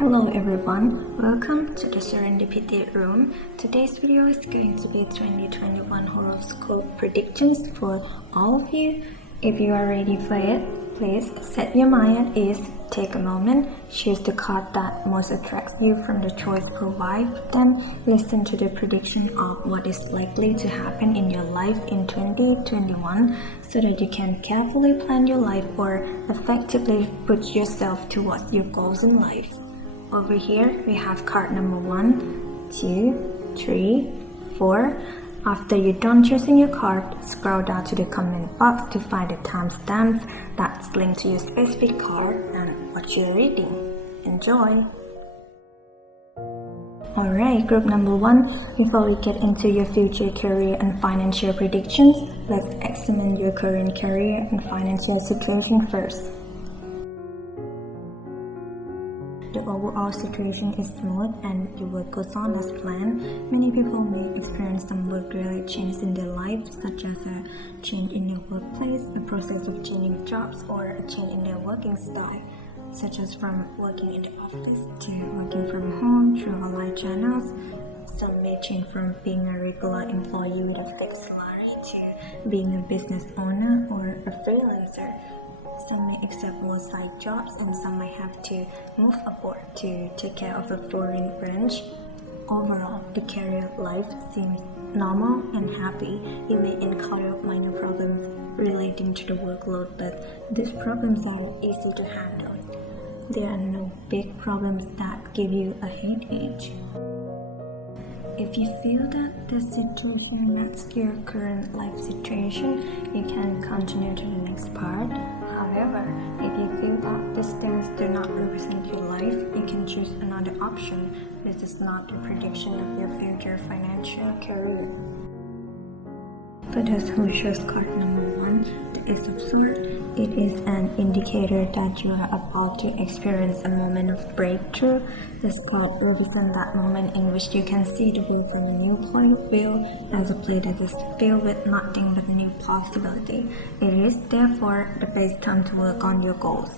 Hello everyone, welcome to the Serendipity Room. Today's video is going to be 2021 horoscope predictions for all of you. If you are ready for it, please set your mind at ease, take a moment, choose the card that most attracts you from the choice provided, then listen to the prediction of what is likely to happen in your life in 2021 so that you can carefully plan your life or effectively put yourself towards your goals in life. Over here, we have card number 1, 2, 3, 4. After you're done choosing your card, scroll down to the comment box to find the timestamps that's linked to your specific card and what you're reading. Enjoy! Alright, group number 1. Before we get into your future career and financial predictions, let's examine your current career and financial situation first. The overall situation is smooth and your work goes on as planned. Many people may experience some work-related changes in their life, such as a change in their workplace, a process of changing jobs, or a change in their working style, such as from working in the office to working from home through online channels. Some may change from being a regular employee with a fixed salary to being a business owner or a freelancer. Some may accept more side jobs and some might have to move abroad to take care of a foreign branch. Overall, the career life seems normal and happy. You may encounter minor problems relating to the workload, but these problems are easy to handle. There are no big problems that give you a headache. If you feel that the situation matches your current life situation, you can continue to the next part. However, if you feel that these things do not represent your life, you can choose another option. This is not a prediction of your future financial career. For those who chose card number 1, the Ace of Swords, it is an indicator that you are about to experience a moment of breakthrough. This card represents that moment in which you can see the world from a new point of view, as a play that is filled with nothing but new possibility. It is therefore the best time to work on your goals.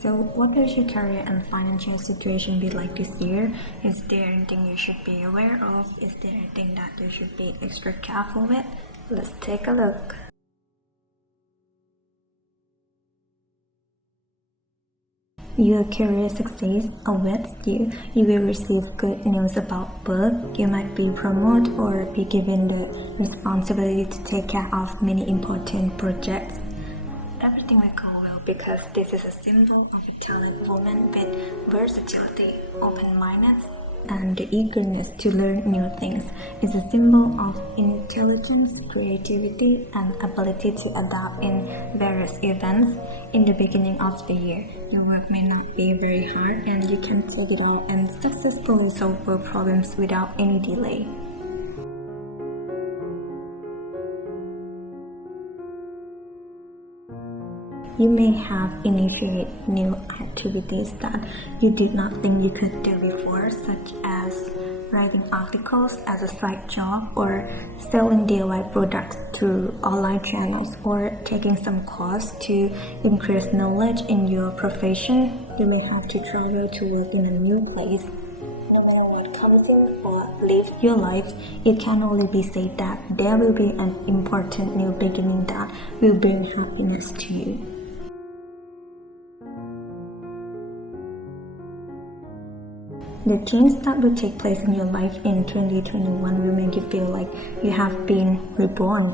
So what does your career and financial situation be like this year? Is there anything you should be aware of? Is there anything that you should be extra careful with? Let's take a look. Your career success awaits you. You will receive good news about work. You might be promoted or be given the responsibility to take care of many important projects. Everything will go well because this is a symbol of a talented woman with versatility, open-mindedness, and the eagerness to learn new things. Is a symbol of intelligence, creativity, and ability to adapt in various events. In the beginning of the year, your work may not be very hard and you can take it on and successfully solve work problems without any delay. You may have initiated new activities that you did not think you could do before, such as writing articles as a side job or selling DIY products through online channels or taking some course to increase knowledge in your profession. You may have to travel to work in a new place. No matter what comes in or leaves your life, it can only be said that there will be an important new beginning that will bring happiness to you. The change that will take place in your life in 2021 will make you feel like you have been reborn.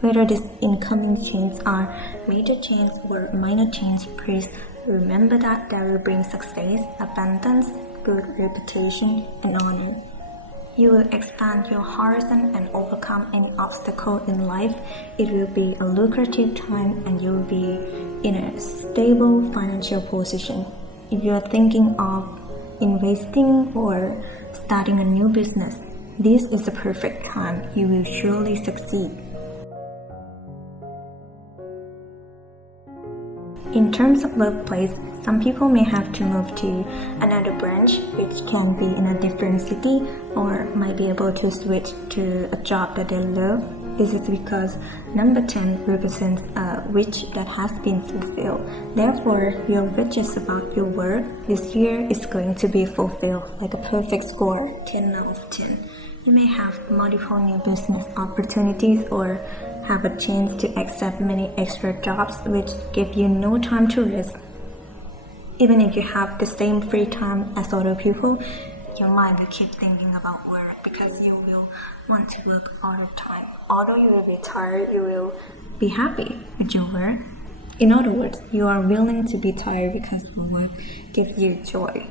Whether these incoming changes are major changes or minor changes, please remember that they will bring success, abundance, good reputation, and honor. You will expand your horizon and overcome any obstacle in life. It will be a lucrative time and you will be in a stable financial position. If you are thinking of investing or starting a new business, this is the perfect time. You will surely succeed. In terms of workplace, some people may have to move to another branch, which can be in a different city, or might be able to switch to a job that they love. This is because number 10 represents a wish that has been fulfilled. Therefore, your wishes about your work this year is going to be fulfilled like a perfect score, 10 out of 10. You may have multiple new business opportunities or have a chance to accept many extra jobs which give you no time to rest. Even if you have the same free time as other people, your mind will keep thinking about work because you will want to work all the time. Although you will be tired, you will be happy with your work. In other words, you are willing to be tired because the work gives you joy.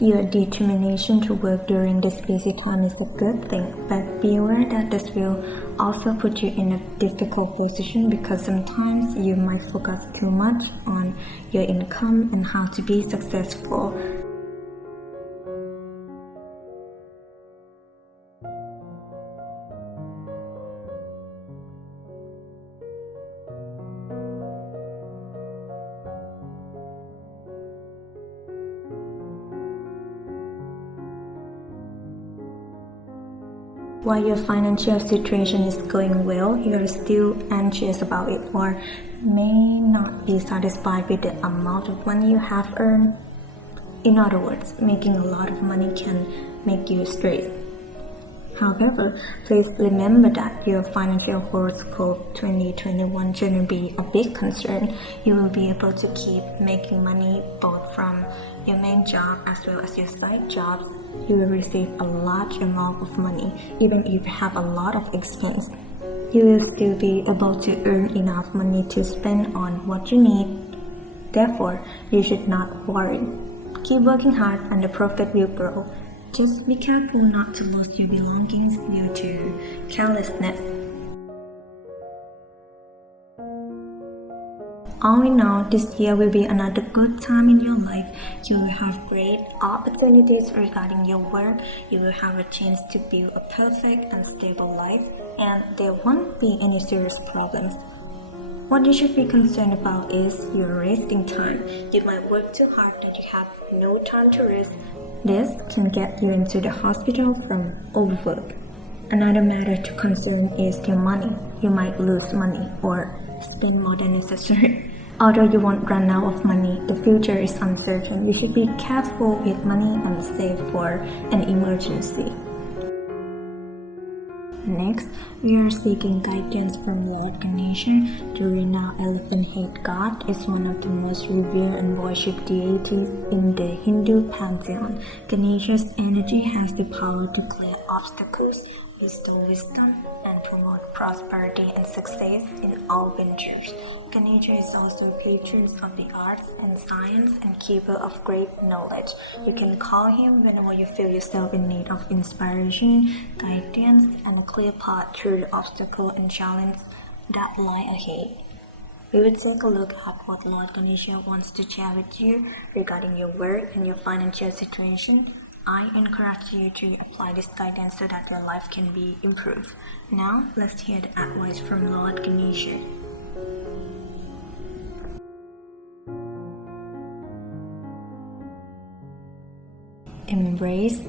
Your determination to work during this busy time is a good thing, but be aware that this will also put you in a difficult position because sometimes you might focus too much on your income and how to be successful. While your financial situation is going well, you are still anxious about it or may not be satisfied with the amount of money you have earned. In other words, making a lot of money can make you stressed. However, please remember that your financial horoscope 2021 shouldn't be a big concern. You will be able to keep making money both from your main job as well as your side jobs. You will receive a large amount of money even if you have a lot of expense. You will still be able to earn enough money to spend on what you need. Therefore, you should not worry. Keep working hard and the profit will grow. Just be careful not to lose your belongings due to carelessness. All in all, this year will be another good time in your life. You will have great opportunities regarding your work. You will have a chance to build a perfect and stable life, and there won't be any serious problems. What you should be concerned about is your resting time. You might work too hard that you have no time to rest. This can get you into the hospital from overwork. Another matter to concern is your money. You might lose money or spend more than necessary. Although you won't run out of money, the future is uncertain. You should be careful with money and save for an emergency. Next, we are seeking guidance from Lord Ganesha. The renowned elephant-head god is one of the most revered and worshipped deities in the Hindu pantheon. Ganesha's energy has the power to clear obstacles, bestow wisdom, and promote prosperity and success in all ventures. Ganesha is also patron of the arts and science and keeper of great knowledge. You can call him whenever you feel yourself in need of inspiration, guidance, and a clear path through the obstacle and challenge that lie ahead. We will take a look at what Lord Ganesha wants to share with you regarding your work and your financial situation. I encourage you to apply this guidance so that your life can be improved. Now, let's hear the advice from Lord Ganesha. Embrace.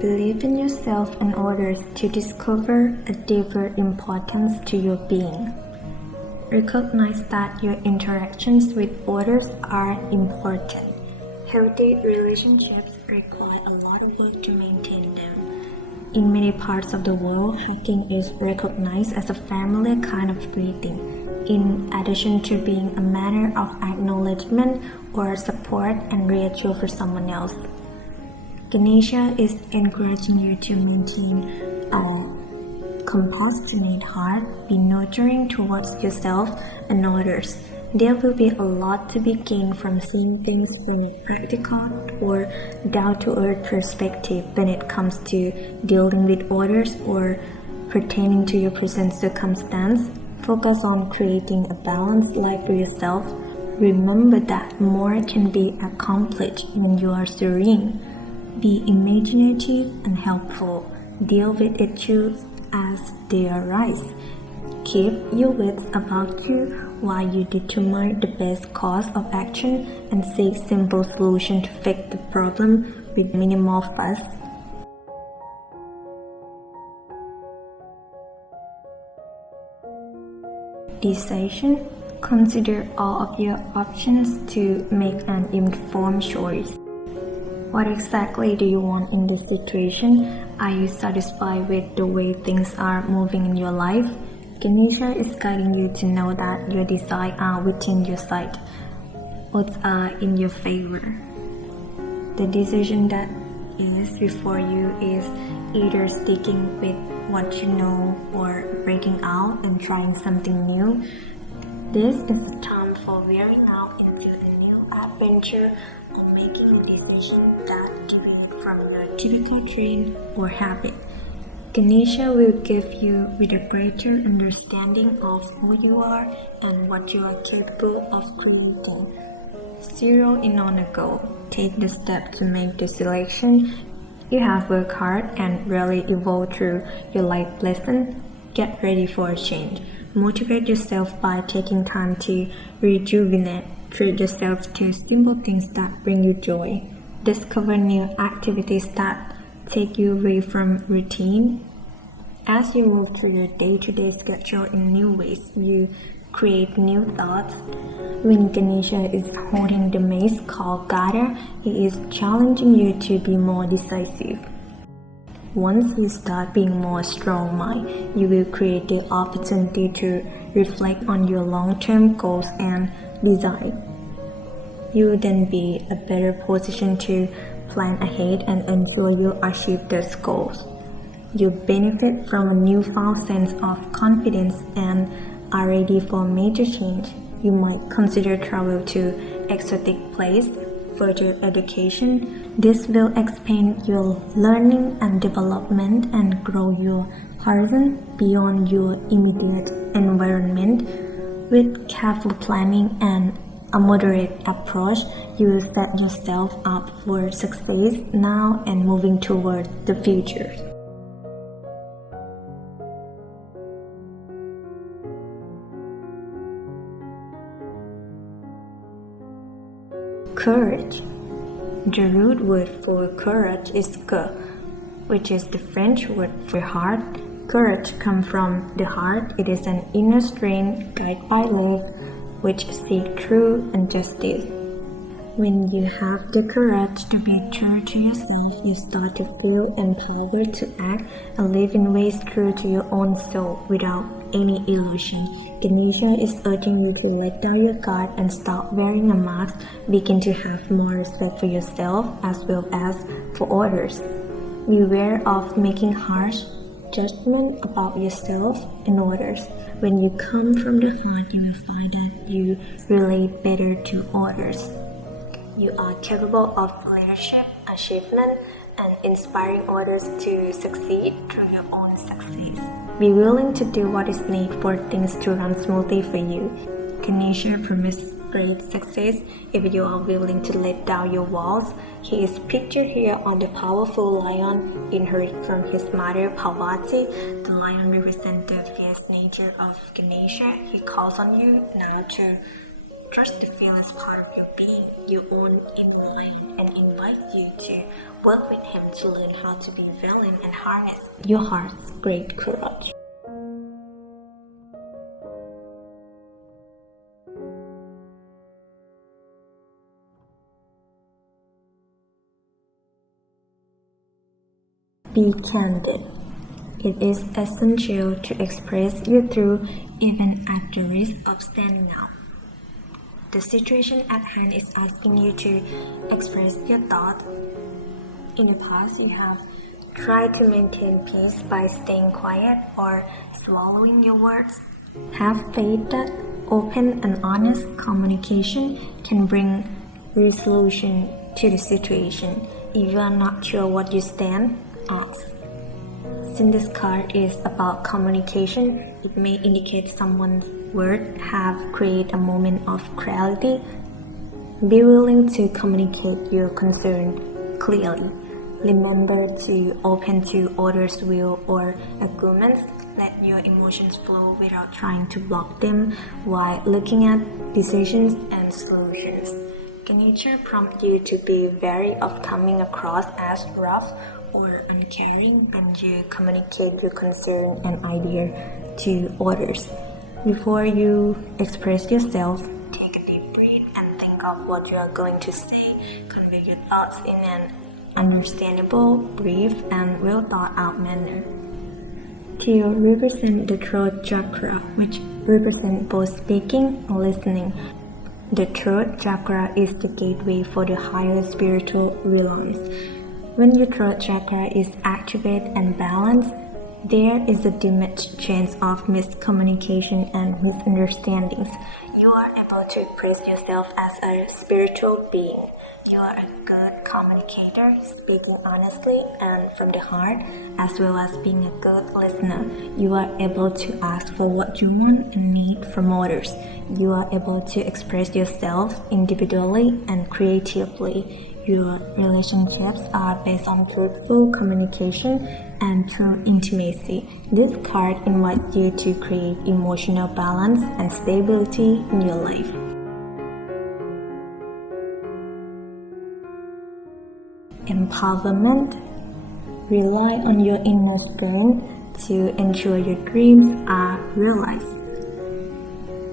Believe in yourself in order to discover a deeper importance to your being. Recognize that your interactions with others are important. Healthy relationships require a lot of work to maintain them. In many parts of the world, hugging is recognized as a family kind of greeting, in addition to being a matter of acknowledgement or support and reassure for someone else. Ganesha is encouraging you to maintain a compassionate heart, be nurturing towards yourself and others. There will be a lot to be gained from seeing things from a practical or down-to-earth perspective when it comes to dealing with others or pertaining to your present circumstance. Focus on creating a balanced life for yourself. Remember that more can be accomplished when you are serene. Be imaginative and helpful. Deal with issues as they arise. Keep your wits about you while you determine the best course of action and seek simple solutions to fix the problem with minimal fuss. decision. Consider all of your options to make an informed choice. What exactly do you want in this situation? Are you satisfied with the way things are moving in your life? Ganesha is guiding you to know that your desires are within your sight. Odds are in your favor. The decision that is before you is either sticking with what you know or breaking out and trying something new. This is a time for veering out into a new adventure or making a decision that deviates from your typical trend or habit. Ganesha will give you with a greater understanding of who you are and what you are capable of creating. Zero in on a goal. Take the step to make the selection. You have worked hard and really evolved through your life lesson. Get ready for a change. Motivate yourself by taking time to rejuvenate. Treat yourself to simple things that bring you joy. Discover new activities that take you away from routine. As you move through your day-to-day schedule in new ways, you create new thoughts. When Ganesha is holding the mace called Gada, he is challenging you to be more decisive. Once you start being more strong-minded, you will create the opportunity to reflect on your long-term goals and desires. You will then be in a better position to plan ahead and ensure you achieve those goals. You benefit from a newfound sense of confidence and are ready for major change. You might consider travel to exotic place, further education. This will expand your learning and development and grow your horizon beyond your immediate environment. With careful planning and a moderate approach, you will set yourself up for success now and moving towards the future. Courage. The root word for courage is que, which is the French word for heart. Courage comes from the heart. It is an inner strength guided by love, which seek truth and justice. When you have the courage to be true to yourself, you start to feel empowered to act and live in ways true to your own soul without any illusion. Ganesha is urging you to let down your guard and stop wearing a mask. Begin to have more respect for yourself as well as for others. Beware of making harsh judgment about yourself and others. When you come from the heart, you will find that you relate better to others. You are capable of leadership, achievement, and inspiring others to succeed through your own success. Be willing to do what is needed for things to run smoothly for you. Ganesha promises great success if you are willing to let down your walls. He is pictured here on the powerful lion inherited from his mother Parvati. The lion represents the fierce nature of Ganesha. He calls on you now to trust the fearless part of your being, your own inner lion, and invite you to work with him to learn how to be valiant and harness your heart's great courage. Be candid. It is essential to express your truth even at the risk of standing out. The situation at hand is asking you to express your thought. In the past, you have tried to maintain peace by staying quiet or swallowing your words. Have faith that open and honest communication can bring resolution to the situation. If you are not sure what you stand, ask. Since this card is about communication, it may indicate someone's words have created a moment of clarity. Be willing to communicate your concern clearly. Remember to open to others' will or arguments. Let your emotions flow without trying to block them while looking at decisions and solutions. Ganesha prompts you to be wary of coming across as rough or uncaring when you communicate your concern and idea to others. Before you express yourself, take a deep breath and think of what you are going to say. Convey your thoughts in an understandable, brief, and well thought out manner. Teal represents the throat chakra, which represents both speaking and listening. The throat chakra is the gateway for the higher spiritual realms. When your throat chakra is activated and balanced, there is a diminished chance of miscommunication and misunderstandings. You are able to express yourself as a spiritual being. You are a good communicator, speaking honestly and from the heart, as well as being a good listener. You are able to ask for what you want and need from others. You are able to express yourself individually and creatively. Your relationships are based on truthful communication and true intimacy. This card invites you to create emotional balance and stability in your life. Empowerment. Rely on your inner strength to ensure your dreams are realized.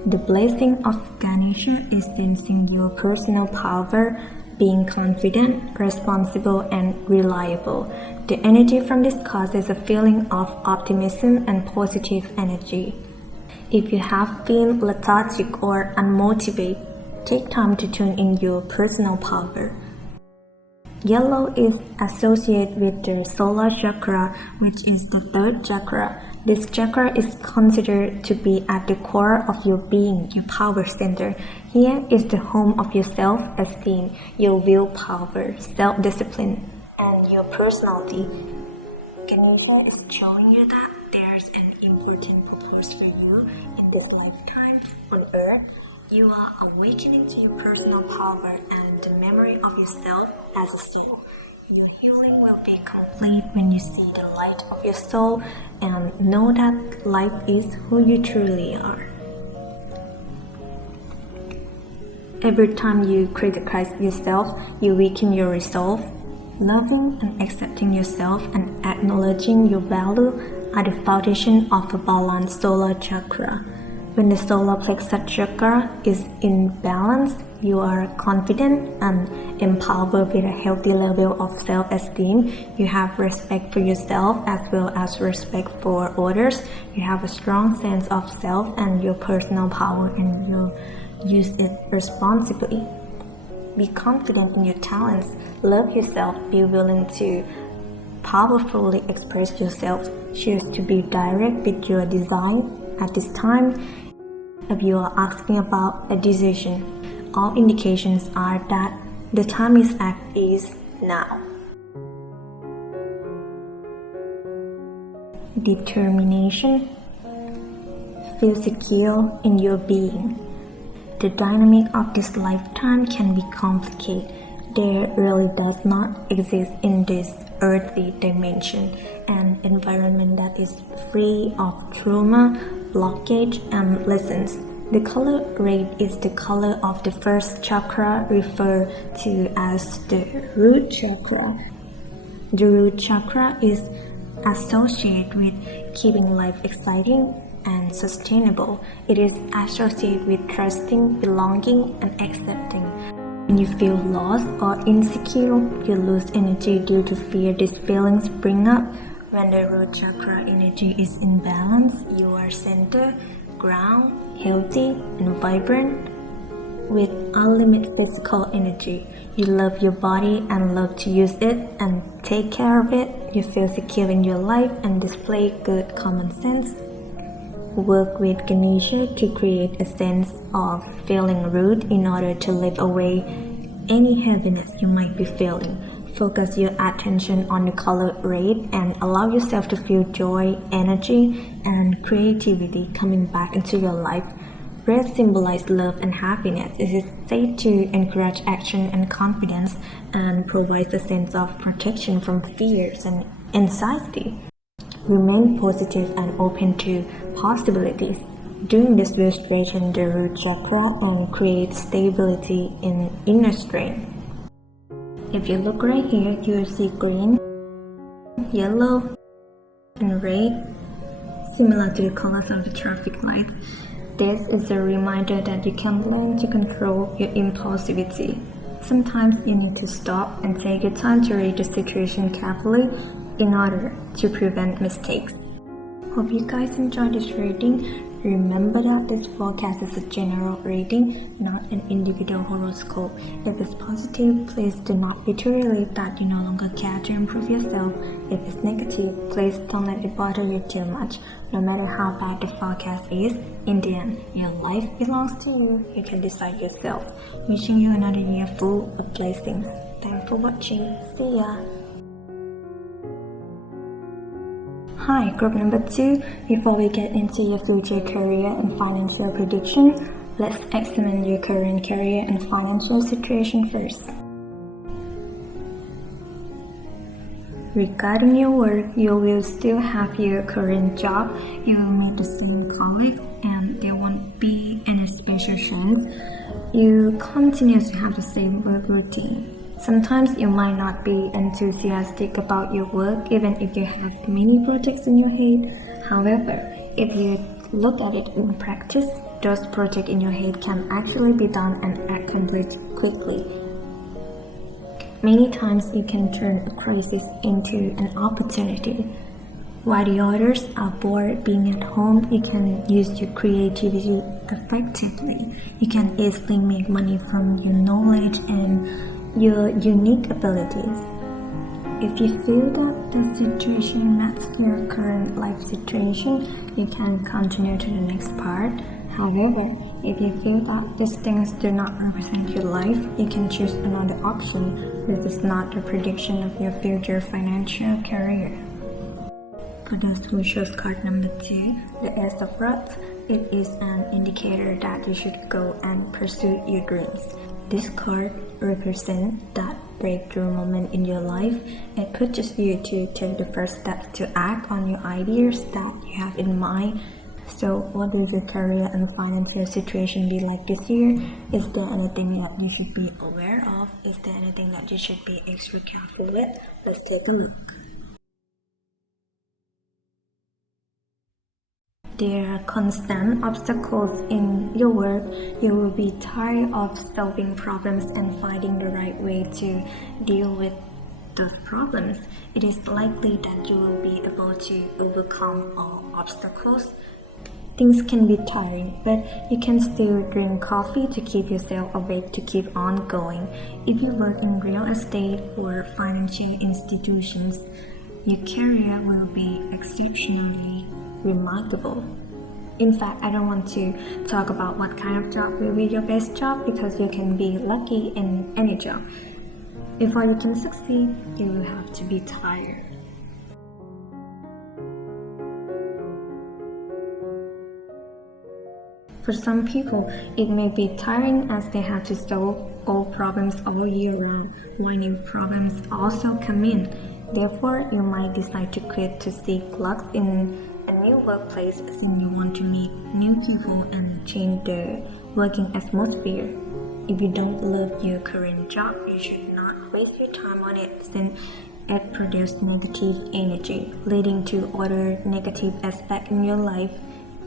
The blessing of Ganesha is sensing your personal power, being confident, responsible, and reliable. The energy from this causes a feeling of optimism and positive energy. If you have been lethargic or unmotivated, take time to tune in your personal power. Yellow is associated with the solar chakra, which is the third chakra. This chakra is considered to be at the core of your being, your power center. Here is the home of your self-esteem, your willpower, self-discipline, and your personality. Ganesha is showing you that there's an important purpose for you in this lifetime on Earth. You are awakening to your personal power and the memory of yourself as a soul. Your healing will be complete when you see the light of your soul and know that life is who you truly are. Every time you criticize yourself, you weaken your resolve. Loving and accepting yourself and acknowledging your value are the foundation of a balanced solar chakra. When the solar plexus chakra is in balance, you are confident and empowered with a healthy level of self-esteem. You have respect for yourself as well as respect for others. You have a strong sense of self and your personal power, and you use it responsibly. Be confident in your talents. Love yourself. Be willing to powerfully express yourself. Choose to be direct with your design. At this time, if you are asking about a decision, all indications are that the time is now. Determination. Feel secure in your being. The dynamic of this lifetime can be complicated. There really does not exist in this earthly dimension an environment that is free of trauma, blockage, and lessons. The color red is the color of the first chakra, referred to as the root chakra. The root chakra is associated with keeping life exciting and sustainable. It is associated with trusting, belonging, and accepting. When you feel lost or insecure, you lose energy due to fear these feelings bring up. When the root chakra energy is in balance, you are centered, ground, healthy, and vibrant with unlimited physical energy. You love your body and love to use it and take care of it. You feel secure in your life and display good common sense. Work with Ganesha to create a sense of feeling root in order to lift away any heaviness you might be feeling. Focus your attention on the color red and allow yourself to feel joy, energy, and creativity coming back into your life. Red symbolizes love and happiness. It is said to encourage action and confidence and provides a sense of protection from fears and anxiety. Remain positive and open to possibilities. Doing this will straighten the root chakra and create stability in inner strength. If you look right here, you will see green, yellow, and red, similar to the colors of the traffic lights. This is a reminder that you can learn to control your impulsivity. Sometimes you need to stop and take your time to read the situation carefully in order to prevent mistakes. Hope you guys enjoyed this reading. Remember that this forecast is a general reading, not an individual horoscope. If it's positive, please do not be too relieved that you no longer care to improve yourself. If it's negative, please don't let it bother you too much. No matter how bad the forecast is, in the end, your life belongs to you. You can decide yourself. Wishing you another year full of blessings. Thanks for watching. See ya! Hi, group number 2. Before we get into your future career and financial prediction, let's examine your current career and financial situation first. Regarding your work, you will still have your current job, you will meet the same colleagues, and there won't be any special chance. You continue to have the same work routine. Sometimes you might not be enthusiastic about your work even if you have many projects in your head. However, if you look at it in practice, those projects in your head can actually be done and accomplished quickly. Many times you can turn a crisis into an opportunity. While the others are bored being at home, you can use your creativity effectively. You can easily make money from your knowledge and your unique abilities. If you feel that the situation matches your current life situation, you can continue to the next part. However, if you feel that these things do not represent your life, you can choose another option, which is not a prediction of your future financial career. For those who chose card number 2, the Ace of Rods, it is an indicator that you should go and pursue your dreams. This card represents that breakthrough moment in your life. It pushes you to take the first steps to act on your ideas that you have in mind. So, what does your career and financial situation be like this year? Is there anything that you should be aware of? Is there anything that you should be extra careful with? Let's take a look. There are constant obstacles in your work. You will be tired of solving problems and finding the right way to deal with those problems. It is likely that you will be able to overcome all obstacles. Things can be tiring, but you can still drink coffee to keep yourself awake to keep on going. If you work in real estate or financial institutions, your career will be exceptionally remarkable. In fact, I don't want to talk about what kind of job will be your best job because you can be lucky in any job. Before you can succeed, you will have to be tired. For some people, it may be tiring as they have to solve all problems all year round, while new problems also come in. Therefore, you might decide to quit to seek luck in a new workplace since you want to meet new people and change the working atmosphere. If you don't love your current job, you should not waste your time on it since it produces negative energy, leading to other negative aspects in your life.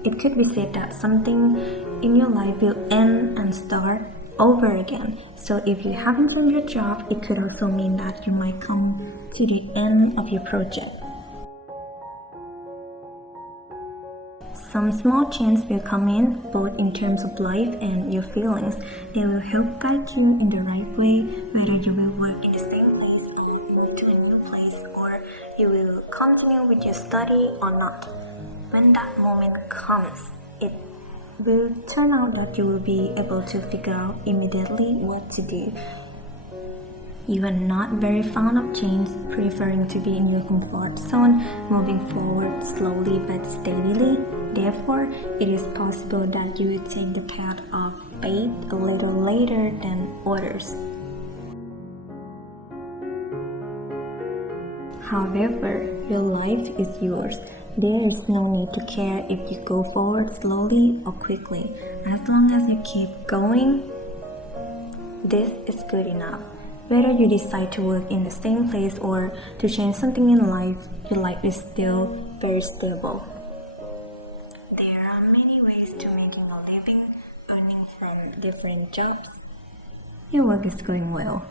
It could be said that something in your life will end and start over again. So if you haven't done your job, it could also mean that you might come to the end of your project. Some small changes will come in, both in terms of life and your feelings. They will help guide you in the right way, whether you will work in the same place or move to a new place, or you will continue with your study or not. When that moment comes, it will turn out that you will be able to figure out immediately what to do. You are not very fond of change, preferring to be in your comfort zone, moving forward slowly but steadily. Therefore, it is possible that you will take the path of faith a little later than others. However, your life is yours. There is no need to care if you go forward slowly or quickly. As long as you keep going, this is good enough. Whether you decide to work in the same place or to change something in life, your life is still very stable. There are many ways to make knowledge different jobs. Your work is going well.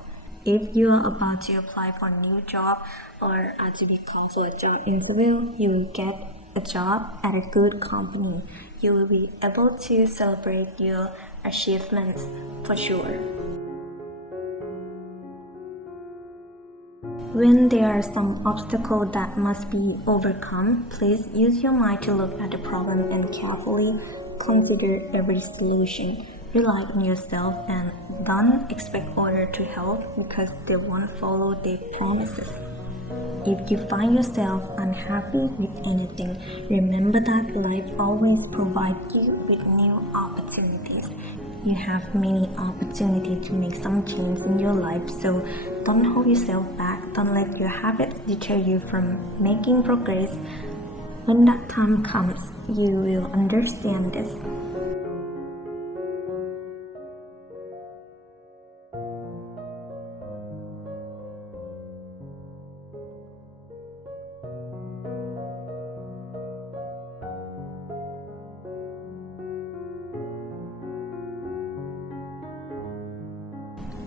If you are about to apply for a new job or are to be called for a job interview, you will get a job at a good company. You will be able to celebrate your achievements for sure. When there are some obstacles that must be overcome, please use your mind to look at the problem and carefully consider every solution. Rely on yourself and don't expect others to help because they won't follow their promises. If you find yourself unhappy with anything, remember that life always provides you with new opportunities. You have many opportunities to make some change in your life, so don't hold yourself back. Don't let your habits deter you from making progress. When that time comes, you will understand this.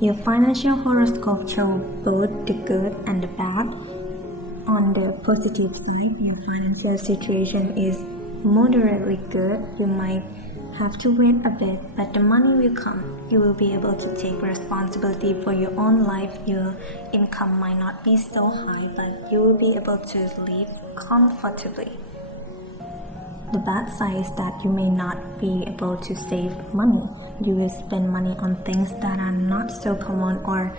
Your financial horoscope shows both the good and the bad. On the positive side, your financial situation is moderately good. You might have to wait a bit, but the money will come. You will be able to take responsibility for your own life. Your income might not be so high, but you will be able to live comfortably. The bad side is that you may not be able to save money. You will spend money on things that are not so common or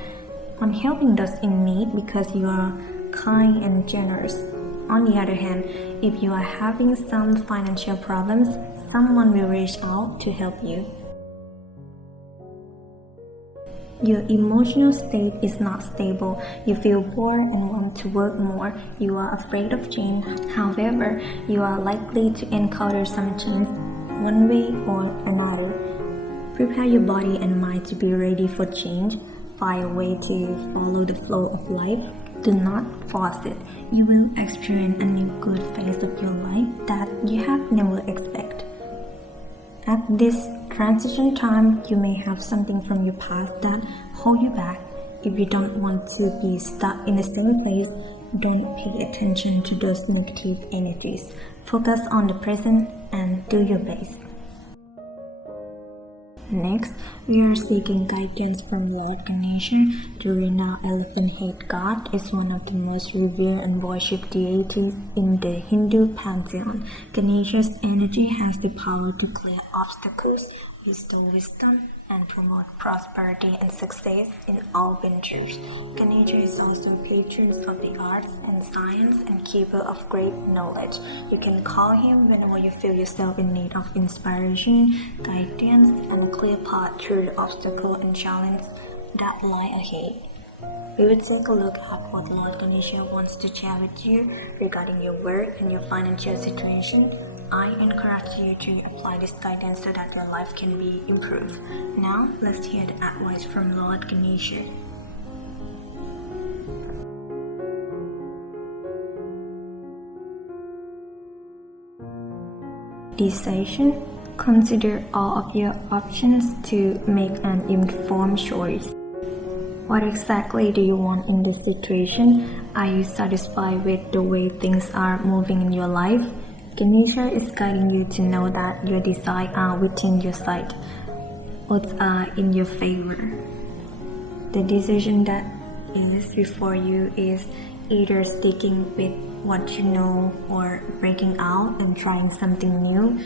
on helping those in need because you are kind and generous. On the other hand, if you are having some financial problems, someone will reach out to help you. Your emotional state is not stable. You feel bored and want to work more. You are afraid of change. However, you are likely to encounter some change one way or another. Prepare your body and mind to be ready for change. Find a way to follow the flow of life. Do not force it. You will experience a new good phase of your life that you have never expected. At this transition time, you may have something from your past that hold you back. If you don't want to be stuck in the same place, don't pay attention to those negative energies. Focus on the present and do your best. Next, we are seeking guidance from Lord Ganesha. The renowned elephant head god is one of the most revered and worshipped deities in the Hindu pantheon. Ganesha's energy has the power to clear obstacles, bestow wisdom, and promote prosperity and success in all ventures. Ganesha is also patron of the arts and science and keeper of great knowledge. You can call him whenever you feel yourself in need of inspiration, guidance, and a clear path through the obstacle and challenge that lie ahead. We will take a look at what Lord Ganesha wants to share with you regarding your work and your financial situation. I encourage you to apply this guidance so that your life can be improved. Now, let's hear the advice from Lord Ganesha. Decision. Consider all of your options to make an informed choice. What exactly do you want in this situation? Are you satisfied with the way things are moving in your life? Ganesha is guiding you to know that your desires are within your sight. Odds are in your favor. The decision that is before you is either sticking with what you know or breaking out and trying something new.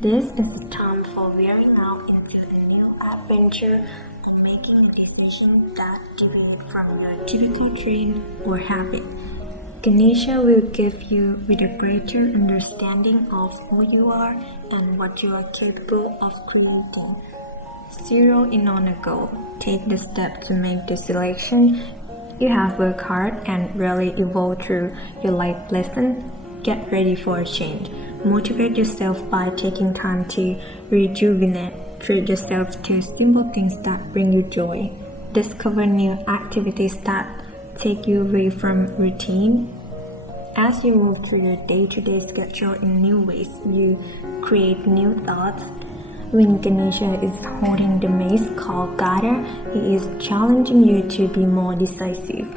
This is the time for veering out into the new adventure and making a decision that deviates from your typical trend or habit. Ganesha will give you with a greater understanding of who you are and what you are capable of creating. Zero in on a goal. Take the step to make the selection. You have worked hard and really evolved through your life lesson. Get ready for a change. Motivate yourself by taking time to rejuvenate. Treat yourself to simple things that bring you joy. Discover new activities that take you away from routine. As you move through your day-to-day schedule in new ways, you create new thoughts. When Ganesha is holding the mace called Gada, he is challenging you to be more decisive.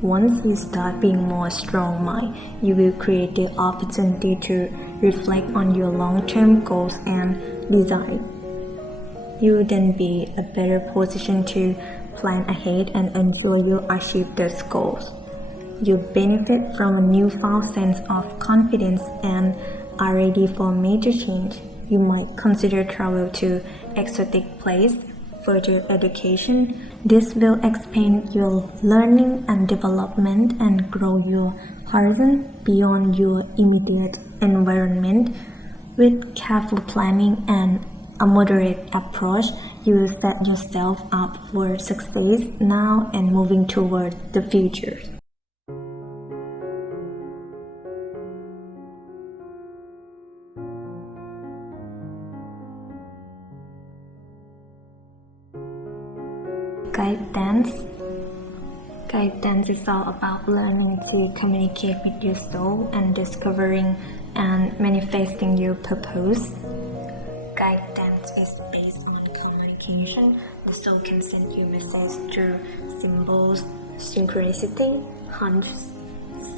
Once you start being more strong-minded, you will create the opportunity to reflect on your long-term goals and desires. You will then be in a better position to plan ahead and ensure you achieve those goals. You benefit from a newfound sense of confidence and are ready for major change. You might consider travel to exotic place, further education. This will expand your learning and development and grow your horizon beyond your immediate environment. With careful planning and a moderate approach, you will set yourself up for success now and moving toward the future. Guidance. Guidance is all about learning to communicate with your soul and discovering and manifesting your purpose. Guidance is based on communication. The soul can send you messages through symbols, synchronicity, hunches,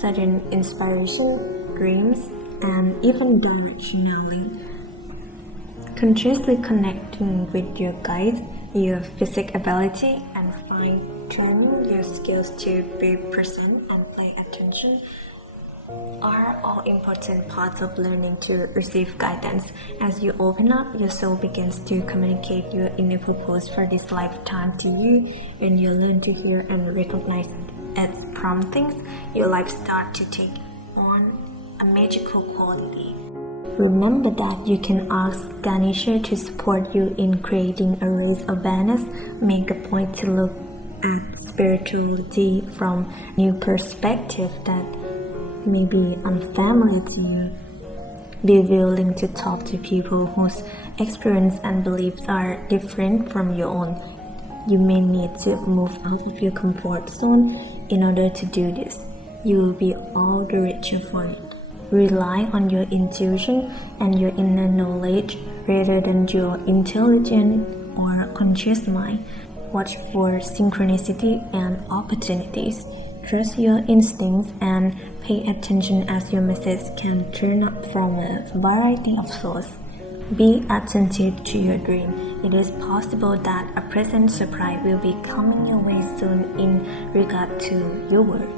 sudden inspiration, dreams, and even directionally. Consciously connecting with your guides, your physical ability, and fine-tuning your skills to be present and pay attention are all important parts of learning to receive guidance. As you open up, your soul begins to communicate your inner purpose for this lifetime to you. When you learn to hear and recognize its promptings, your life starts to take on a magical quality. Remember that you can ask Ganesha to support you in creating a raised awareness. Make a point to look at spirituality from a new perspective that may be unfamiliar to you. Be willing to talk to people whose experience and beliefs are different from your own. You may need to move out of your comfort zone in order to do this. You will be all the richer for it. Rely on your intuition and your inner knowledge rather than your intelligent or conscious mind. Watch for synchronicity and opportunities. Trust your instincts and pay attention as your message can turn up from a variety of sources. Be attentive to your dream. It is possible that a pleasant surprise will be coming your way soon in regard to your work.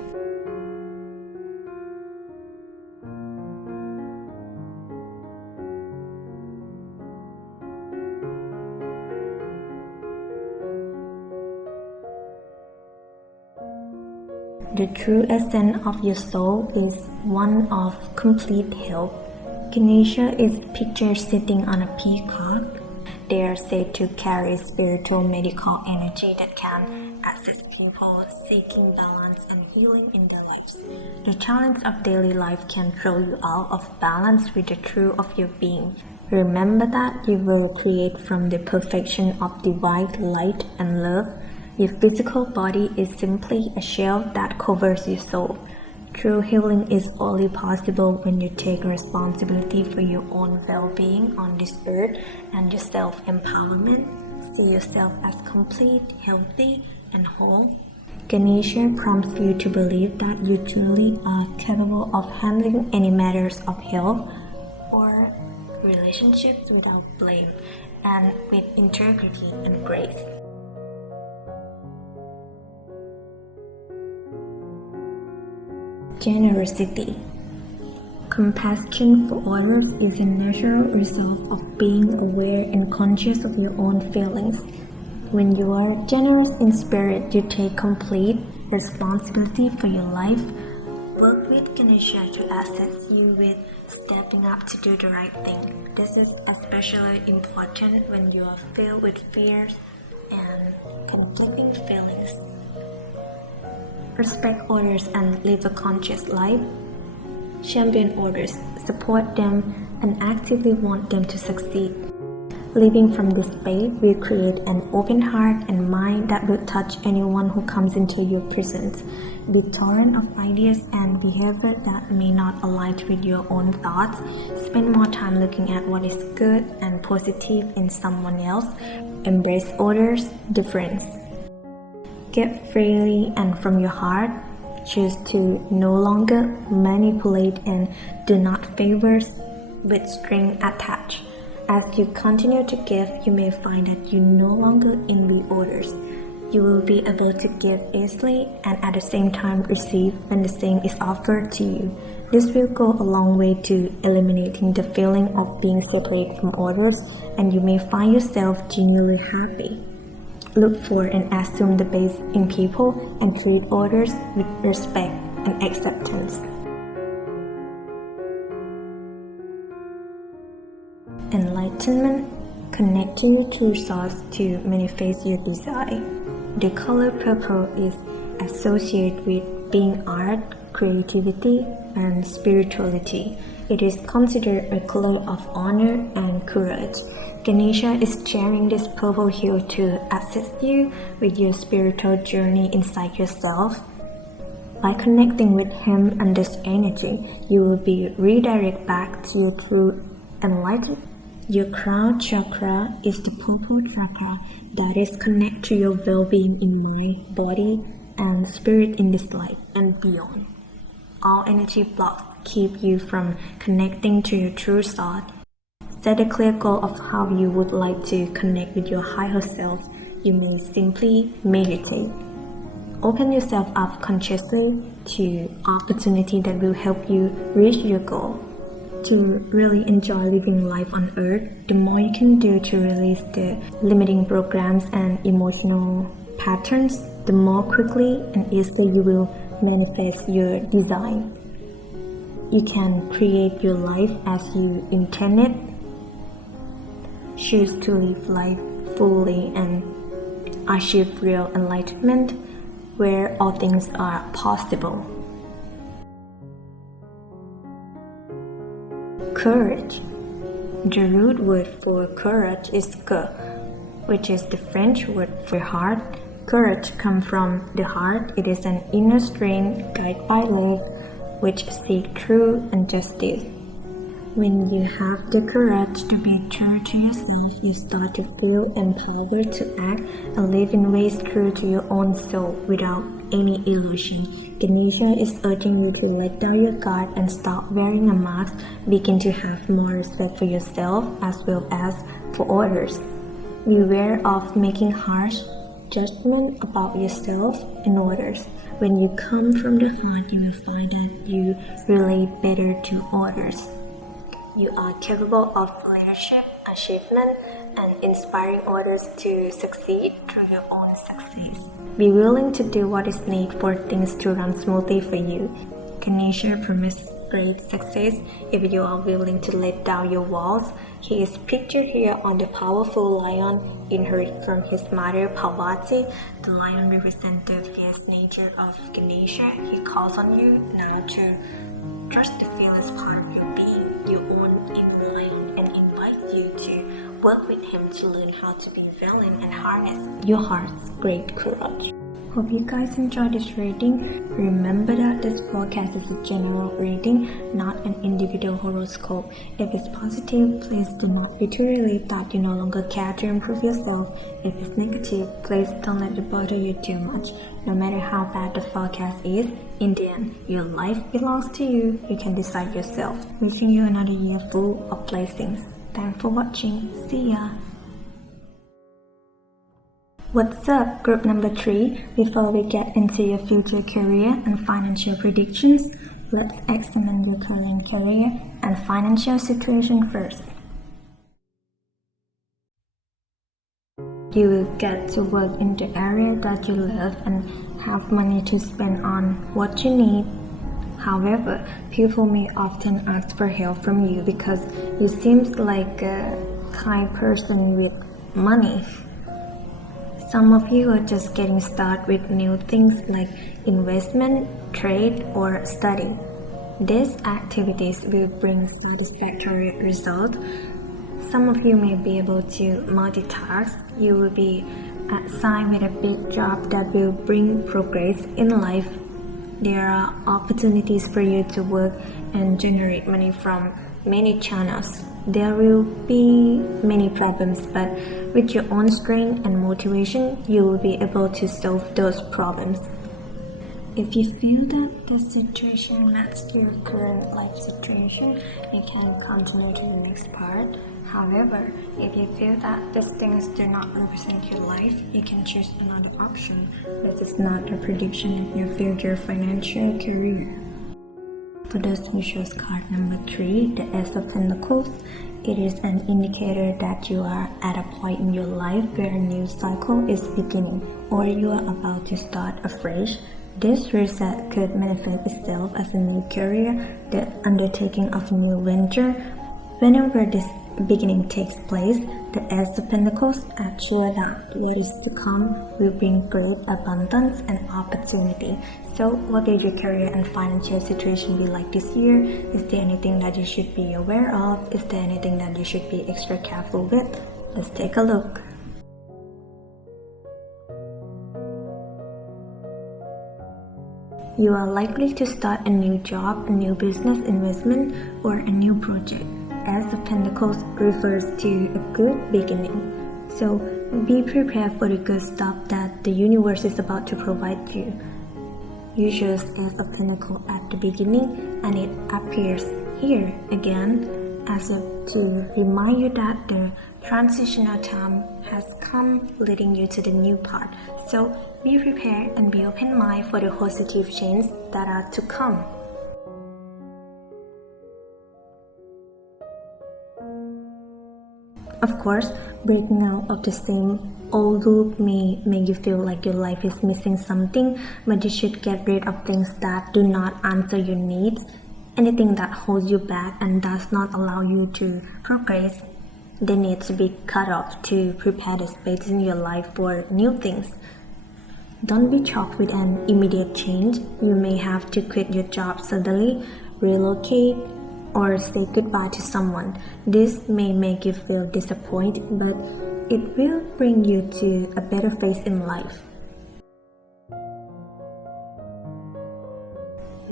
The true essence of your soul is one of complete health. Ganesha is pictured sitting on a peacock. They are said to carry spiritual medical energy that can assist people seeking balance and healing in their lives. The challenge of daily life can throw you out of balance with the truth of your being. Remember that you were created from the perfection of divine light and love. Your physical body is simply a shell that covers your soul. True healing is only possible when you take responsibility for your own well-being on this earth and your self-empowerment. See yourself as complete, healthy, and whole. Ganesha prompts you to believe that you truly are capable of handling any matters of health or relationships without blame and with integrity and grace. Generosity. Compassion for others is a natural result of being aware and conscious of your own feelings. When you are generous in spirit, you take complete responsibility for your life. Work with Ganesha to assist you with stepping up to do the right thing. This is especially important when you are filled with fears and conflicting feelings. Respect others and live a conscious life. Champion others, support them, and actively want them to succeed. Living from this space will create an open heart and mind that will touch anyone who comes into your presence. Be tolerant of ideas and behavior that may not align with your own thoughts. Spend more time looking at what is good and positive in someone else. Embrace others' difference. Give freely and from your heart. Choose to no longer manipulate and do not favor with string attached. As you continue to give, you may find that you no longer envy others. You will be able to give easily and at the same time receive when the same is offered to you. This will go a long way to eliminating the feeling of being separate from others, and you may find yourself genuinely happy. Look for and assume the best in people and treat others with respect and acceptance. Enlightenment. Connect to your true source to manifest your desire. The color purple is associated with being art, creativity, and spirituality. It is considered a color of honor and courage. Ganesha is sharing this purple hue to assist you with your spiritual journey inside yourself. By connecting with him and this energy, you will be redirected back to your true enlightenment. Your crown chakra is the purple chakra that is connected to your well-being in mind, body, and spirit in this life and beyond. All energy blocks keep you from connecting to your true soul. Set a clear goal of how you would like to connect with your higher self. You may simply meditate. Open yourself up consciously to opportunity that will help you reach your goal. To really enjoy living life on earth, the more you can do to release the limiting programs and emotional patterns, the more quickly and easily you will manifest your design. You can create your life as you intend it. Choose to live life fully and achieve real enlightenment where all things are possible. Courage. The root word for courage is que, which is the French word for heart. Courage comes from the heart. It is an inner strength guided by love, which seeks truth and justice. When you have the courage to be true to yourself, you start to feel empowered to act and live in ways true to your own soul without any illusion. Ganesha is urging you to let down your guard and stop wearing a mask. Begin to have more respect for yourself as well as for others. Beware of making harsh judgment about yourself and others. When you come from the heart, you will find that you relate better to others. You are capable of leadership, achievement, and inspiring others to succeed through your own success. Be willing to do what is needed for things to run smoothly for you. Ganesha promises great success if you are willing to let down your walls. He is pictured here on the powerful lion inherited from his mother Parvati. The lion represents the fierce nature of Ganesha. He calls on you now to trust the fearless part of your being, your own inner lion, and invite you to work with him to learn how to be valiant and harness your heart's great courage. Hope you guys enjoyed this reading. Remember that this podcast is a general reading, not an individual horoscope. If it's positive, please do not be too relieved that you no longer care to improve yourself. If it's negative, please don't let it bother you too much. No matter how bad the forecast is, in the end, your life belongs to you. You can decide yourself. Wishing you another year full of blessings. Thanks for watching. See ya. What's up, group number 3? Before we get into your future career and financial predictions, let's examine your current career and financial situation first. You will get to work in the area that you love and have money to spend on what you need. However, people may often ask for help from you because you seem like a kind person with money. Some of you are just getting started with new things like investment, trade, or study. These activities will bring satisfactory results. Some of you may be able to multitask. You will be assigned with a big job that will bring progress in life. There are opportunities for you to work and generate money from many channels. There will be many problems, but with your own strength and motivation, you will be able to solve those problems. If you feel that the situation matches your current life situation, you can continue to the next part. However, if you feel that these things do not represent your life, you can choose another option. This is not a prediction of your future financial career. For those who chose card number 3, the Ace of Pentacles, it is an indicator that you are at a point in your life where a new cycle is beginning, or you are about to start afresh. This reset could manifest itself as a new career, the undertaking of a new venture. Whenever this beginning takes place, the Ace of Pentacles assure that what is to come will bring great abundance and opportunity. So, what will your career and financial situation be like this year? Is there anything that you should be aware of? Is there anything that you should be extra careful with? Let's take a look. You are likely to start a new job, a new business investment, or a new project. Ace of Pentacles refers to a good beginning. So be prepared for the good stuff that the universe is about to provide you. You chose Ace of Pentacles at the beginning, and it appears here again as to remind you that the transitional time has come, leading you to the new part. So be prepared and be open-minded for the positive changes that are to come. Of course, breaking out of the same old loop may make you feel like your life is missing something, but you should get rid of things that do not answer your needs. Anything that holds you back and does not allow you to progress, they need to be cut off to prepare the space in your life for new things. Don't be shocked with an immediate change. You may have to quit your job suddenly, relocate, or say goodbye to someone. This may make you feel disappointed, but it will bring you to a better phase in life.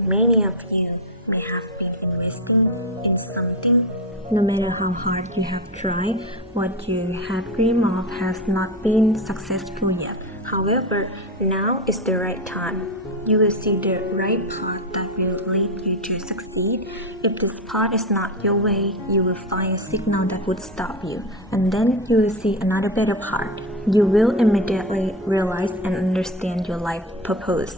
Many of you may have been investing in something. No matter how hard you have tried, what you have dreamed of has not been successful yet. However, now is the right time. You will see the right path that will lead you to succeed. If this path is not your way, you will find a signal that would stop you, and then you will see another better path. You will immediately realize and understand your life purpose.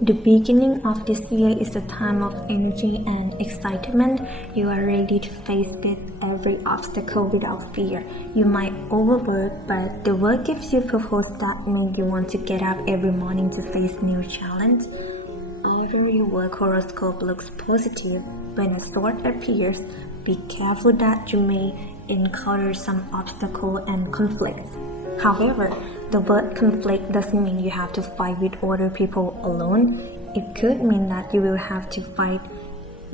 The beginning of this year is a time of energy and excitement. You are ready to face with every obstacle without fear. You might overwork, but the work gives you purpose that makes you want to get up every morning to face new challenge. Although your work horoscope looks positive, when a sword appears, be careful that you may encounter some obstacle and conflicts. However, the word conflict doesn't mean you have to fight with other people alone. It could mean that you will have to fight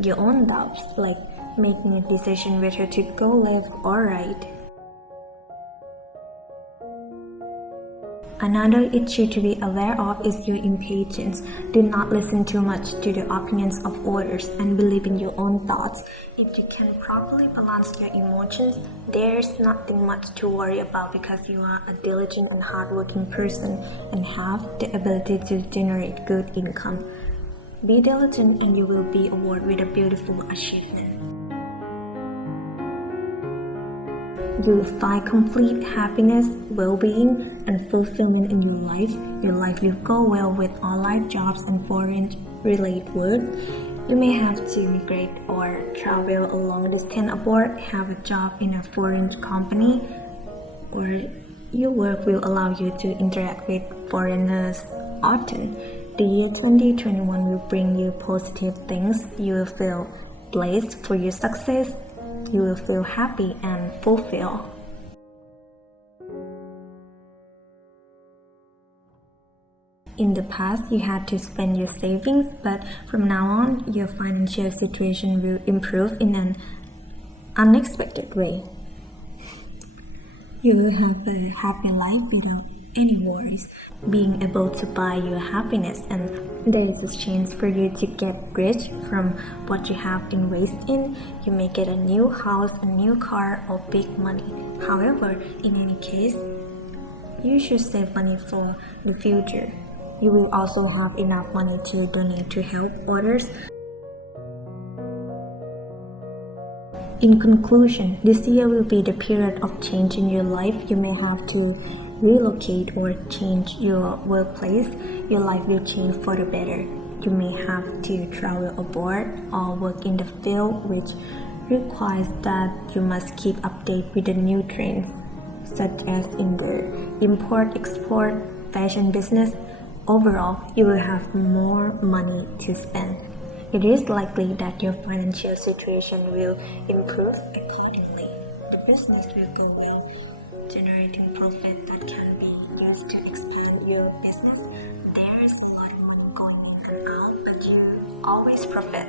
your own doubts, like making a decision whether to go left or right. Another issue to be aware of is your impatience. Do not listen too much to the opinions of others and believe in your own thoughts. If you can properly balance your emotions, there's nothing much to worry about because you are a diligent and hardworking person and have the ability to generate good income. Be diligent and you will be awarded with a beautiful achievement. You will find complete happiness, well-being, and fulfillment in your life. Your life will go well with online jobs and foreign-related work. You may have to migrate or travel a long distance abroad, have a job in a foreign company, or your work will allow you to interact with foreigners often. The year 2021 will bring you positive things. You will feel blessed for your success. You will feel happy and fulfilled. In the past, you had to spend your savings, but from now on, your financial situation will improve in an unexpected way. You will have a happy life without any worries, being able to buy your happiness, and there is a chance for you to get rich from what you have invested in. You may get a new house, a new car, or big money. However, in any case, you should save money for the future. You will also have enough money to donate to help others. In conclusion, this year will be the period of change in your life. You may have to relocate or change your workplace. Your life will change for the better. You may have to travel abroad or work in the field which requires that you must keep updated with the new trends, such as in the import-export fashion business. Overall, you will have more money to spend. It is likely that your financial situation will improve accordingly. The business will go well, generating profit that can be used to expand your business. There is a lot of money going in and out, but you always profit.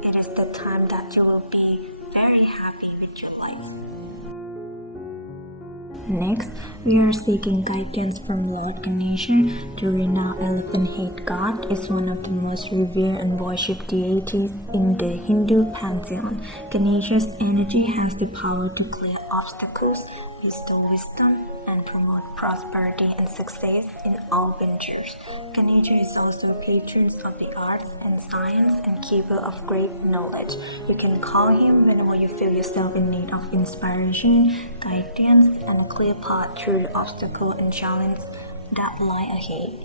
It is the time that you will be very happy with your life. Next, we are seeking guidance from Lord Ganesha. The renowned elephant head god is one of the most revered and worshipped deities in the Hindu pantheon. Ganesha's energy has the power to clear obstacles, bestow wisdom, and promote prosperity and success in all ventures. Ganesha is also patron of the arts and science and keeper of great knowledge. You can call him whenever you feel yourself in need of inspiration, guidance, and a clear path through the obstacle and challenge that lie ahead.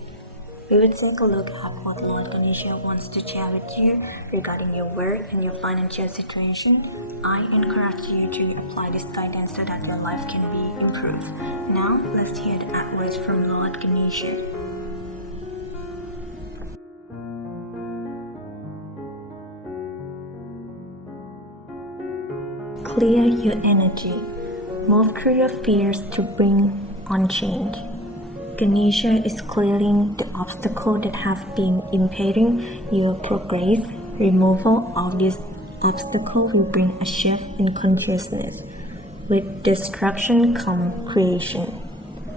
We will take a look at what Lord Ganesha wants to share with you regarding your work and your financial situation. I encourage you to apply this guidance so that your life can be improved. Now, let's hear the advice from Lord Ganesha. Clear your energy. Move through your fears to bring on change. Ganesha is clearing the obstacle that have been impeding your progress. Removal of this obstacle will bring a shift in consciousness. With destruction comes creation.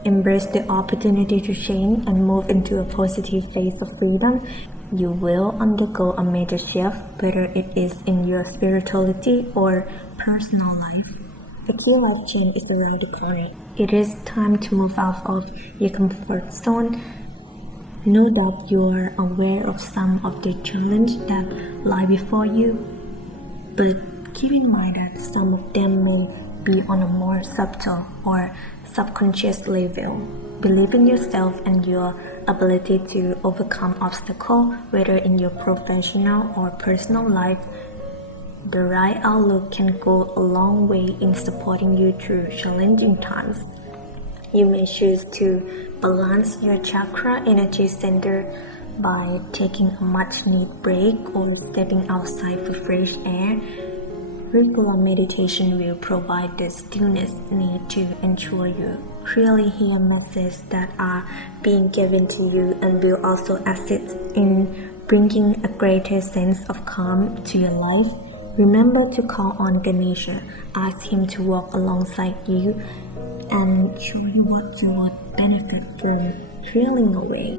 Embrace the opportunity to change and move into a positive phase of freedom. You will undergo a major shift, whether it is in your spirituality or personal life. The clear of change is around the corner. It is time to move out of your comfort zone. Know that you are aware of some of the challenges that lie before you, but keep in mind that some of them may be on a more subtle or subconscious level. Believe in yourself and your ability to overcome obstacles, whether in your professional or personal life. The right outlook can go a long way in supporting you through challenging times. You may choose to balance your chakra energy center by taking a much-needed break or stepping outside for fresh air. Regular meditation will provide the stillness needed to ensure you clearly hear messages that are being given to you and will also assist in bringing a greater sense of calm to your life. Remember to call on Ganesha, ask him to walk alongside you and show you what you would benefit from feeling away.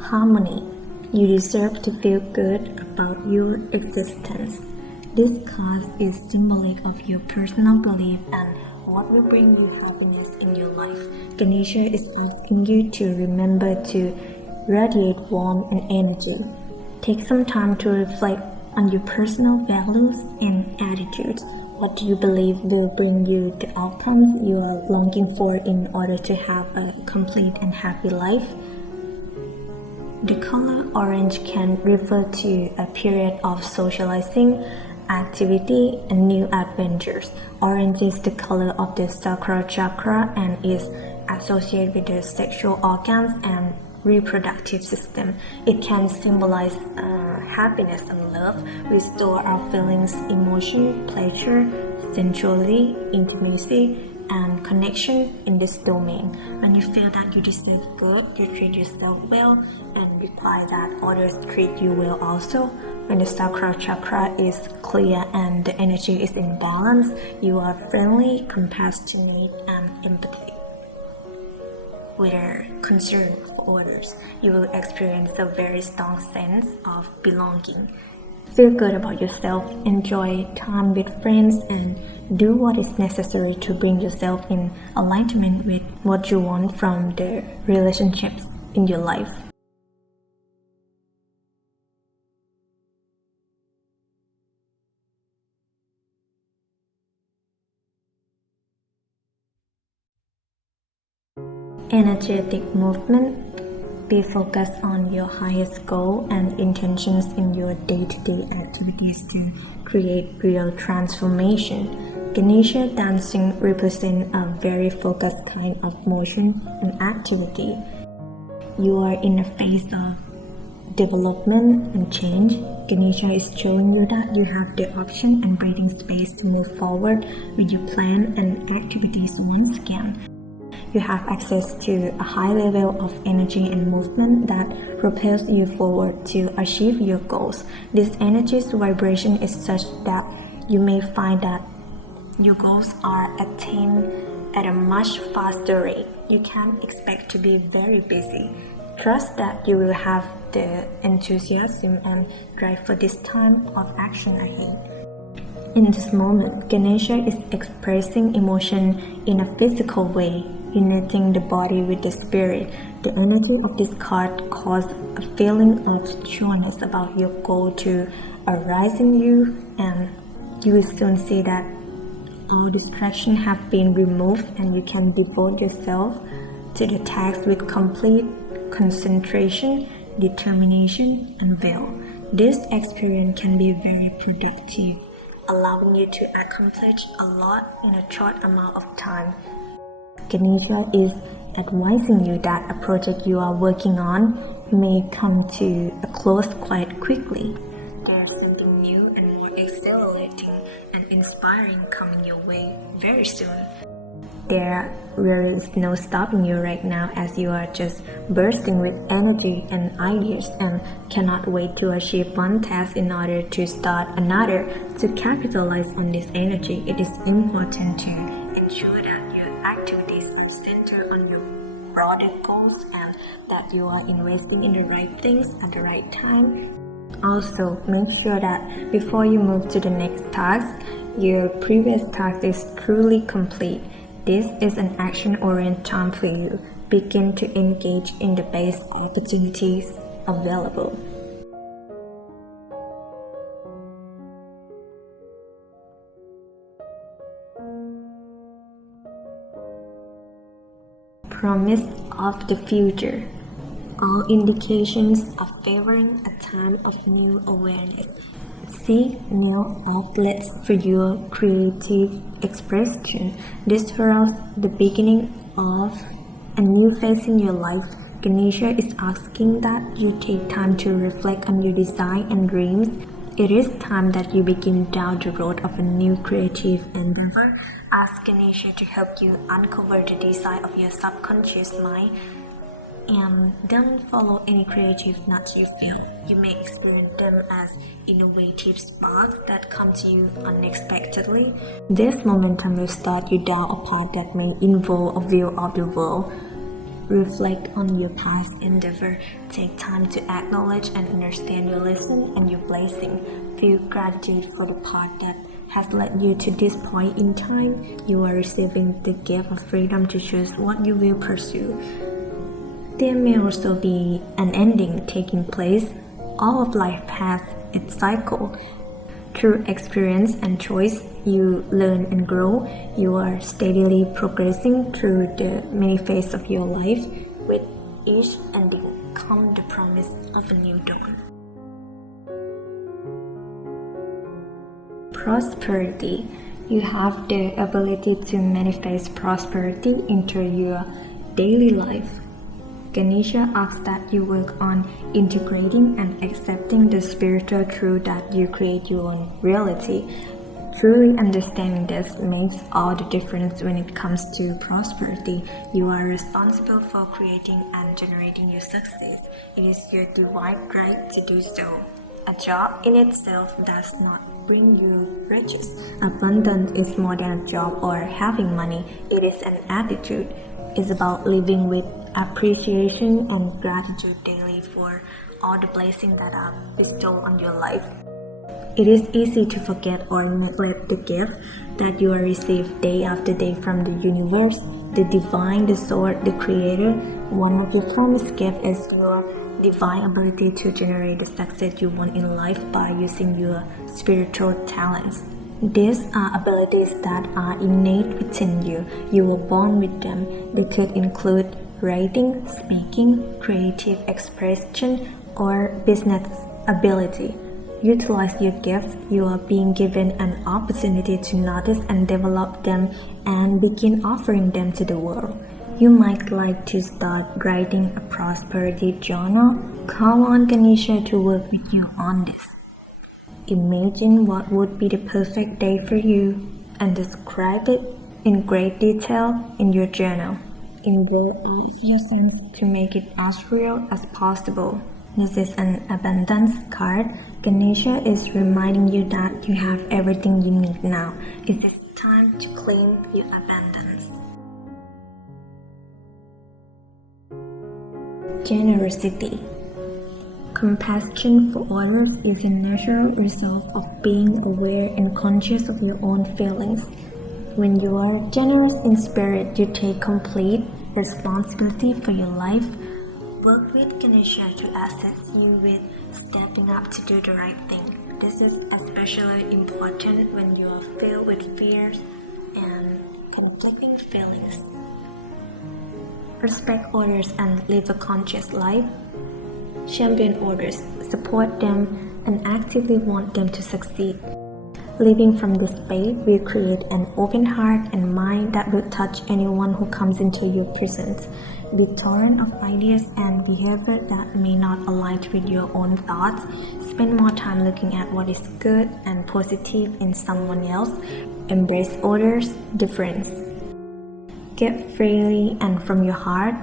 Harmony. You deserve to feel good about your existence. This card is symbolic of your personal belief and what will bring you happiness in your life. Ganesha is asking you to remember to radiate warmth and energy. Take some time to reflect on your personal values and attitudes. What do you believe will bring you the outcomes you are longing for in order to have a complete and happy life? The color orange can refer to a period of socializing, activity, and new adventures. Orange is the color of the sacral chakra and is associated with the sexual organs and reproductive system. It can symbolize happiness and love, restore our feelings, emotion, pleasure, sensuality, intimacy, and connection in this domain. When you feel that you deserve good, you treat yourself well, and require that others treat you well also. When the sacral chakra is clear and the energy is in balance, you are friendly, compassionate, and empathetic. With a concern for others, you will experience a very strong sense of belonging. Feel good about yourself, enjoy time with friends, and do what is necessary to bring yourself in alignment with what you want from the relationships in your life. Energetic movement. Be focused on your highest goal and intentions in your day-to-day activities to create real transformation. Ganesha dancing represents a very focused kind of motion and activity. You are in a phase of development and change. Ganesha is showing you that you have the option and breathing space to move forward with your plan and activities once again. You have access to a high level of energy and movement that propels you forward to achieve your goals. This energy's vibration is such that you may find that your goals are attained at a much faster rate. You can expect to be very busy. Trust that you will have the enthusiasm and drive for this time of action ahead. In this moment, Ganesha is expressing emotion in a physical way, uniting the body with the spirit. The energy of this card causes a feeling of sureness about your goal to arise in you, and you will soon see that all distractions have been removed and you can devote yourself to the task with complete concentration, determination, and will. This experience can be very productive, allowing you to accomplish a lot in a short amount of time. Ganesha is advising you that a project you are working on may come to a close quite quickly. There's something new and more exhilarating and inspiring coming your way very soon. There is no stopping you right now, as you are just bursting with energy and ideas and cannot wait to achieve one task in order to start another. To capitalize on this energy, it is important to ensure that your activities are centered on your broader goals and that you are investing in the right things at the right time. Also, make sure that before you move to the next task, your previous task is truly complete. This is an action-oriented time for you. Begin to engage in the best opportunities available. Promise of the future. All indications are favoring a time of new awareness. Seek new outlets for your creative expression. This heralds the beginning of a new phase in your life. Ganesha is asking that you take time to reflect on your desire and dreams. It is time that you begin down the road of a new creative endeavor. Ask Ganesha to help you uncover the desire of your subconscious mind, and don't follow any creative nuts you feel. You may experience them as innovative sparks that come to you unexpectedly. This momentum will start you down a path that may involve a view of the world. Reflect on your past endeavor. Take time to acknowledge and understand your lesson and your blessing. Feel gratitude for the path that has led you to this point in time. You are receiving the gift of freedom to choose what you will pursue. There may also be an ending taking place. All of life has its cycle. Through experience and choice, you learn and grow. You are steadily progressing through the many phases of your life. With each ending comes the promise of a new dawn. Prosperity. You have the ability to manifest prosperity into your daily life. Ganesha asks that you work on integrating and accepting the spiritual truth that you create your own reality. Truly understanding this makes all the difference when it comes to prosperity. You are responsible for creating and generating your success. It is your divine right to do so. A job in itself does not bring you riches. Abundance is more than a job or having money. It is an attitude. It's about living with appreciation and gratitude daily for all the blessings that are bestowed on your life. It is easy to forget or neglect the gift that you receive day after day from the universe, the divine, the source, the creator. One of your promised gifts is your divine ability to generate the success you want in life by using your spiritual talents. These are abilities that are innate within you. You were born with them. They could include writing, speaking, creative expression, or business ability. Utilize your gifts. You are being given an opportunity to notice and develop them and begin offering them to the world. You might like to start writing a prosperity journal. Call on Ganesha to work with you on this. Imagine what would be the perfect day for you and describe it in great detail in your journal. Involve yourself to make it as real as possible. This is an abundance card. Ganesha is reminding you that you have everything you need now. It is time to claim your abundance. Generosity. Compassion for others is a natural result of being aware and conscious of your own feelings. When you are generous in spirit, you take complete responsibility for your life. Work with Ganesha to assist you with stepping up to do the right thing. This is especially important when you are filled with fears and conflicting feelings. Respect others and live a conscious life. Champion others, support them, and actively want them to succeed. Living from this space will create an open heart and mind that will touch anyone who comes into your presence. Be tolerant of ideas and behavior that may not align with your own thoughts. Spend more time looking at what is good and positive in someone else. Embrace others' difference. Give freely and from your heart.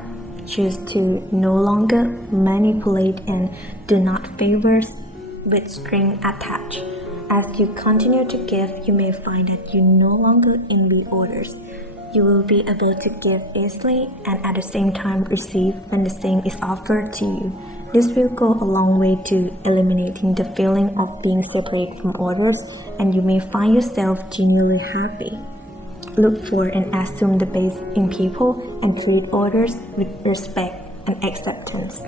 Choose to no longer manipulate and do not favor with string attached. As you continue to give, you may find that you no longer envy others. You will be able to give easily and at the same time receive when the same is offered to you. This will go a long way to eliminating the feeling of being separate from others, and you may find yourself genuinely happy. Look for and assume the best in people and treat others with respect and acceptance.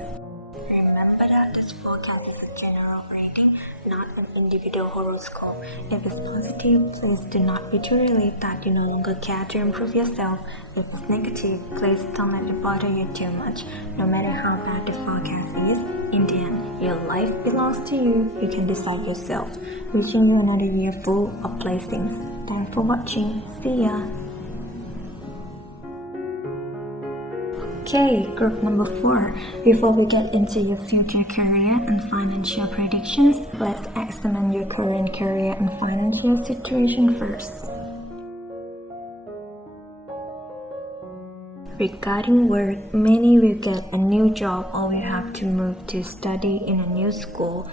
Remember that this forecast is a general reading, not an individual horoscope. If it's positive, please do not be too relieved that you no longer care to improve yourself. If it's negative, please don't let it bother you too much. No matter how bad the forecast is, in the end, your life belongs to you. You can decide yourself. Wishing you another year full of blessings. Thanks for watching. See ya. Okay, group number 4. Before we get into your future career and financial predictions, let's examine your current career and financial situation first. Regarding work, many will get a new job or will have to move to study in a new school.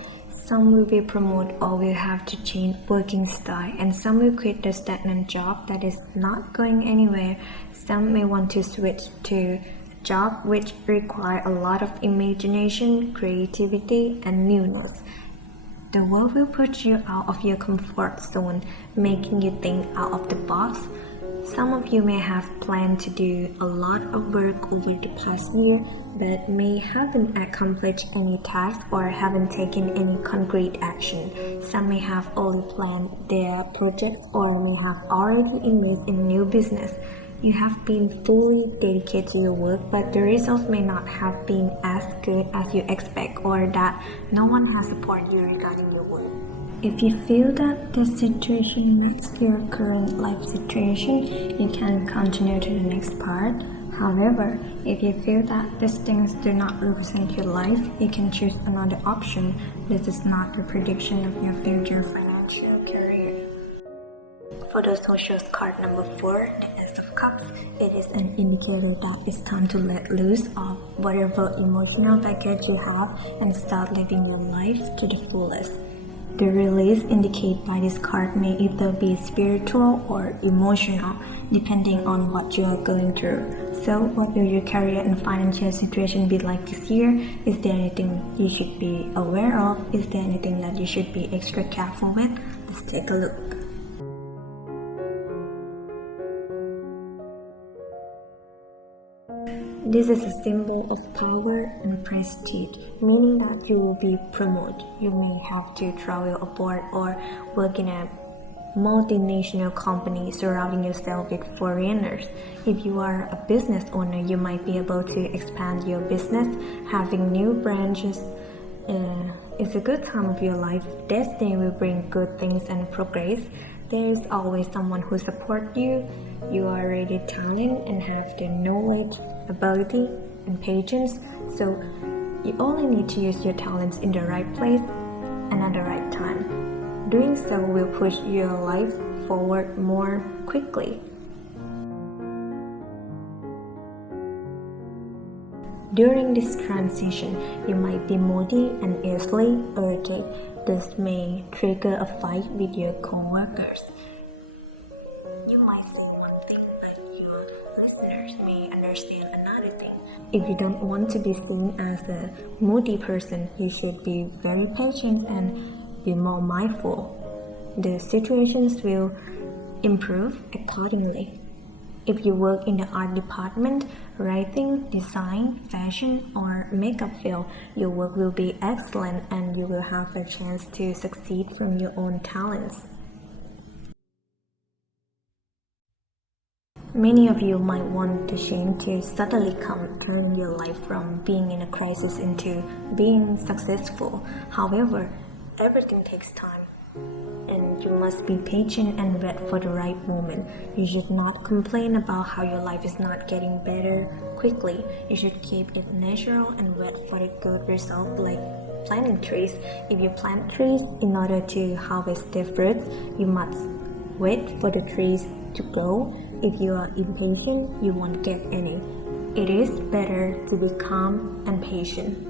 Some will be promoted or will have to change working style, and some will quit the stagnant job that is not going anywhere. Some may want to switch to a job which require a lot of imagination, creativity, and newness. The world will put you out of your comfort zone, making you think out of the box. Some of you may have planned to do a lot of work over the past year, but may haven't accomplished any task or haven't taken any concrete action. Some may have only planned their projects or may have already invested in new business. You have been fully dedicated to your work, but the results may not have been as good as you expect, or that no one has supported you regarding your work. If you feel that this situation matches your current life situation, you can continue to the next part. However, if you feel that these things do not represent your life, you can choose another option. This is not a prediction of your future financial career. For the social card number 4, the Ace of Cups, it is an indicator that it's time to let loose of whatever emotional baggage you have and start living your life to the fullest. The release indicated by this card may either be spiritual or emotional, depending on what you are going through. So, what will your career and financial situation be like this year? Is there anything you should be aware of? Is there anything that you should be extra careful with? Let's take a look. This is a symbol of power and prestige, meaning that you will be promoted. You may have to travel abroad or work in a multinational company surrounding yourself with foreigners. If you are a business owner, you might be able to expand your business, having new branches. It's a good time of your life. Destiny will bring good things and progress. There is always someone who supports you. You are already talented and have the knowledge, ability, and patience. So you only need to use your talents in the right place and at the right time. Doing so will push your life forward more quickly. During this transition, you might be moody and easily irritated. This may trigger a fight with your co-workers. You might say one thing, but your listeners may understand another thing. If you don't want to be seen as a moody person, you should be very patient and be more mindful. The situations will improve accordingly. If you work in the art department, writing, design, fashion, or makeup field, your work will be excellent and you will have a chance to succeed from your own talents. Many of you might want the change to suddenly come, turn your life from being in a crisis into being successful. However, everything takes time. And you must be patient and wait for the right moment. You should not complain about how your life is not getting better quickly. You should keep it natural and wait for the good result, like planting trees. If you plant trees in order to harvest their fruits, you must wait for the trees to grow. If you are impatient, you won't get any. It is better to be calm and patient.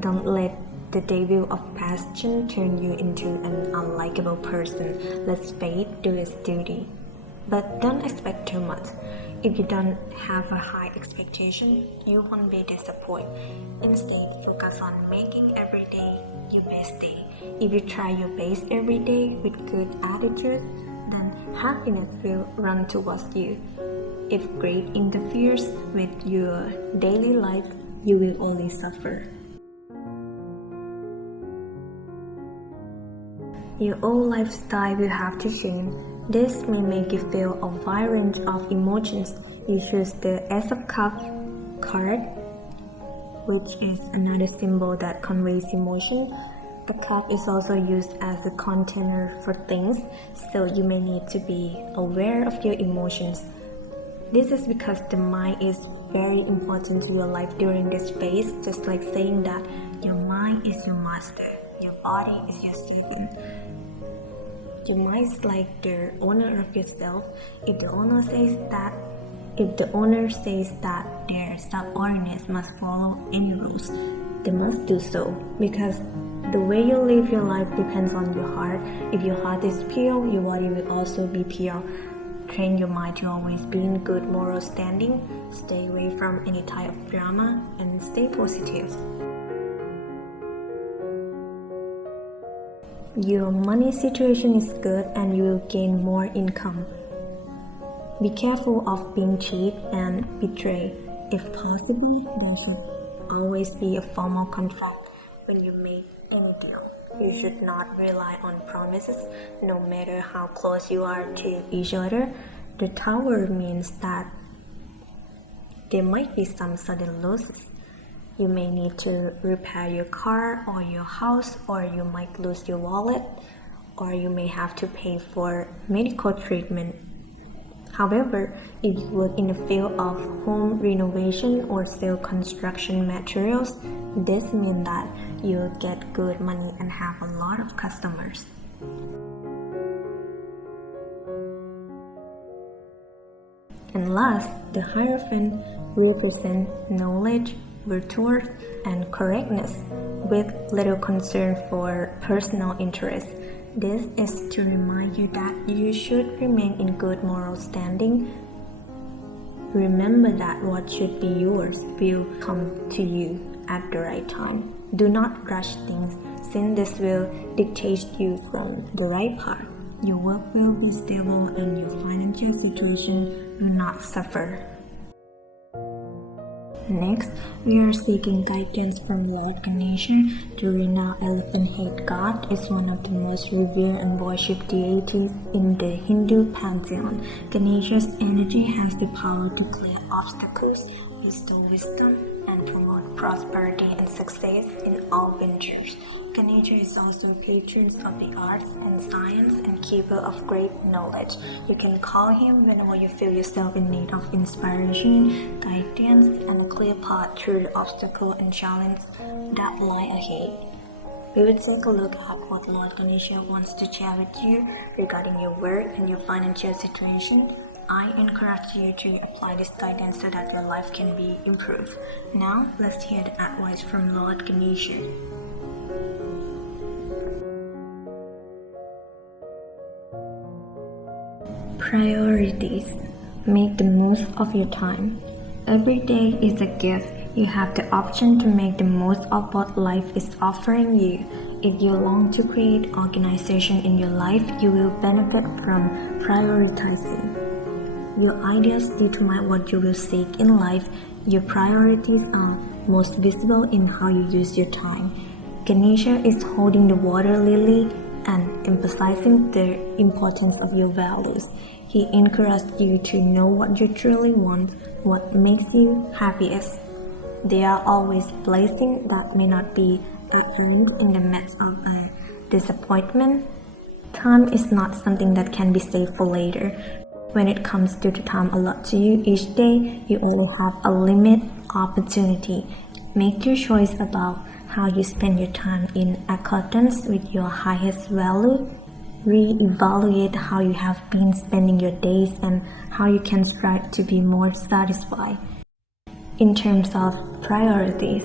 Don't let the devil of passion turn you into an unlikable person. Let fate do its duty. But don't expect too much. If you don't have a high expectation, you won't be disappointed. Instead, focus on making every day your best day. If you try your best every day with good attitude, then happiness will run towards you. If greed interferes with your daily life, you will only suffer. Your own lifestyle will have to change. This may make you feel a wide range of emotions. You choose the Ace of Cups card, which is another symbol that conveys emotion. The cup is also used as a container for things, so you may need to be aware of your emotions. This is because the mind is very important to your life during this phase, just like saying that your mind is your master, your body is your servant. Your mind is like the owner of yourself. If the owner says that their subordinates must follow any rules, they must do so, because the way you live your life depends on your heart. If your heart is pure, your body will also be pure. Train your mind to always be in good moral standing. Stay away from any type of drama and stay positive. Your money situation is good and you will gain more income. Be careful of being cheat and betrayed. If possible, there should always be a formal contract when you make any deal. You should not rely on promises, no matter how close you are to each other. The tower means that there might be some sudden losses. You may need to repair your car or your house, or you might lose your wallet, or you may have to pay for medical treatment. However, if you work in the field of home renovation or sell construction materials, this means that you'll get good money and have a lot of customers. And last, the Hierophant represents knowledge, virtue, and correctness, with little concern for personal interest. This is to remind you that you should remain in good moral standing. Remember that what should be yours will come to you at the right time. Do not rush things, since this will dictate you from the right path. Your work will be stable and your financial situation will not suffer. Next, we are seeking guidance from Lord Ganesha. The renowned elephant head god is one of the most revered and worshipped deities in the Hindu pantheon. Ganesha's energy has the power to clear obstacles, bestow wisdom, and promote prosperity and success in all ventures. Ganesha is also patron of the arts and science and keeper of great knowledge. You can call him whenever you feel yourself in need of inspiration, guidance, and a clear path through the obstacle and challenge that lie ahead. We will take a look at what Lord Ganesha wants to share with you regarding your work and your financial situation. I encourage you to apply this guidance so that your life can be improved. Now, let's hear the advice from Lord Ganesha. Priorities. Make the most of your time. Every day is a gift. You have the option to make the most of what life is offering you. If you long to create organization in your life, you will benefit from prioritizing. Your ideas determine what you will seek in life. Your priorities are most visible in how you use your time. Ganesha is holding the water lily and emphasizing the importance of your values. He encourages you to know what you truly want, what makes you happiest. There are always blessings that may not be apparent in the midst of a disappointment. Time is not something that can be saved for later. When it comes to the time allotted to you each day, you only have a limited opportunity. Make your choice about how you spend your time in accordance with your highest value. Re-evaluate how you have been spending your days and how you can strive to be more satisfied. In terms of priorities,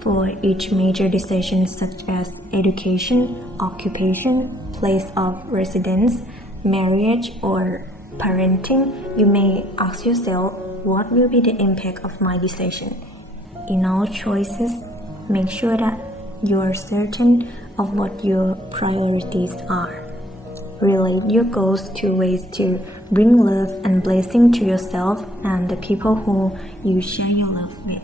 for each major decision such as education, occupation, place of residence, marriage, or parenting, you may ask yourself, what will be the impact of my decision? In all choices, make sure that you are certain of what your priorities are. Relate your goals to ways to bring love and blessing to yourself and the people who you share your love with.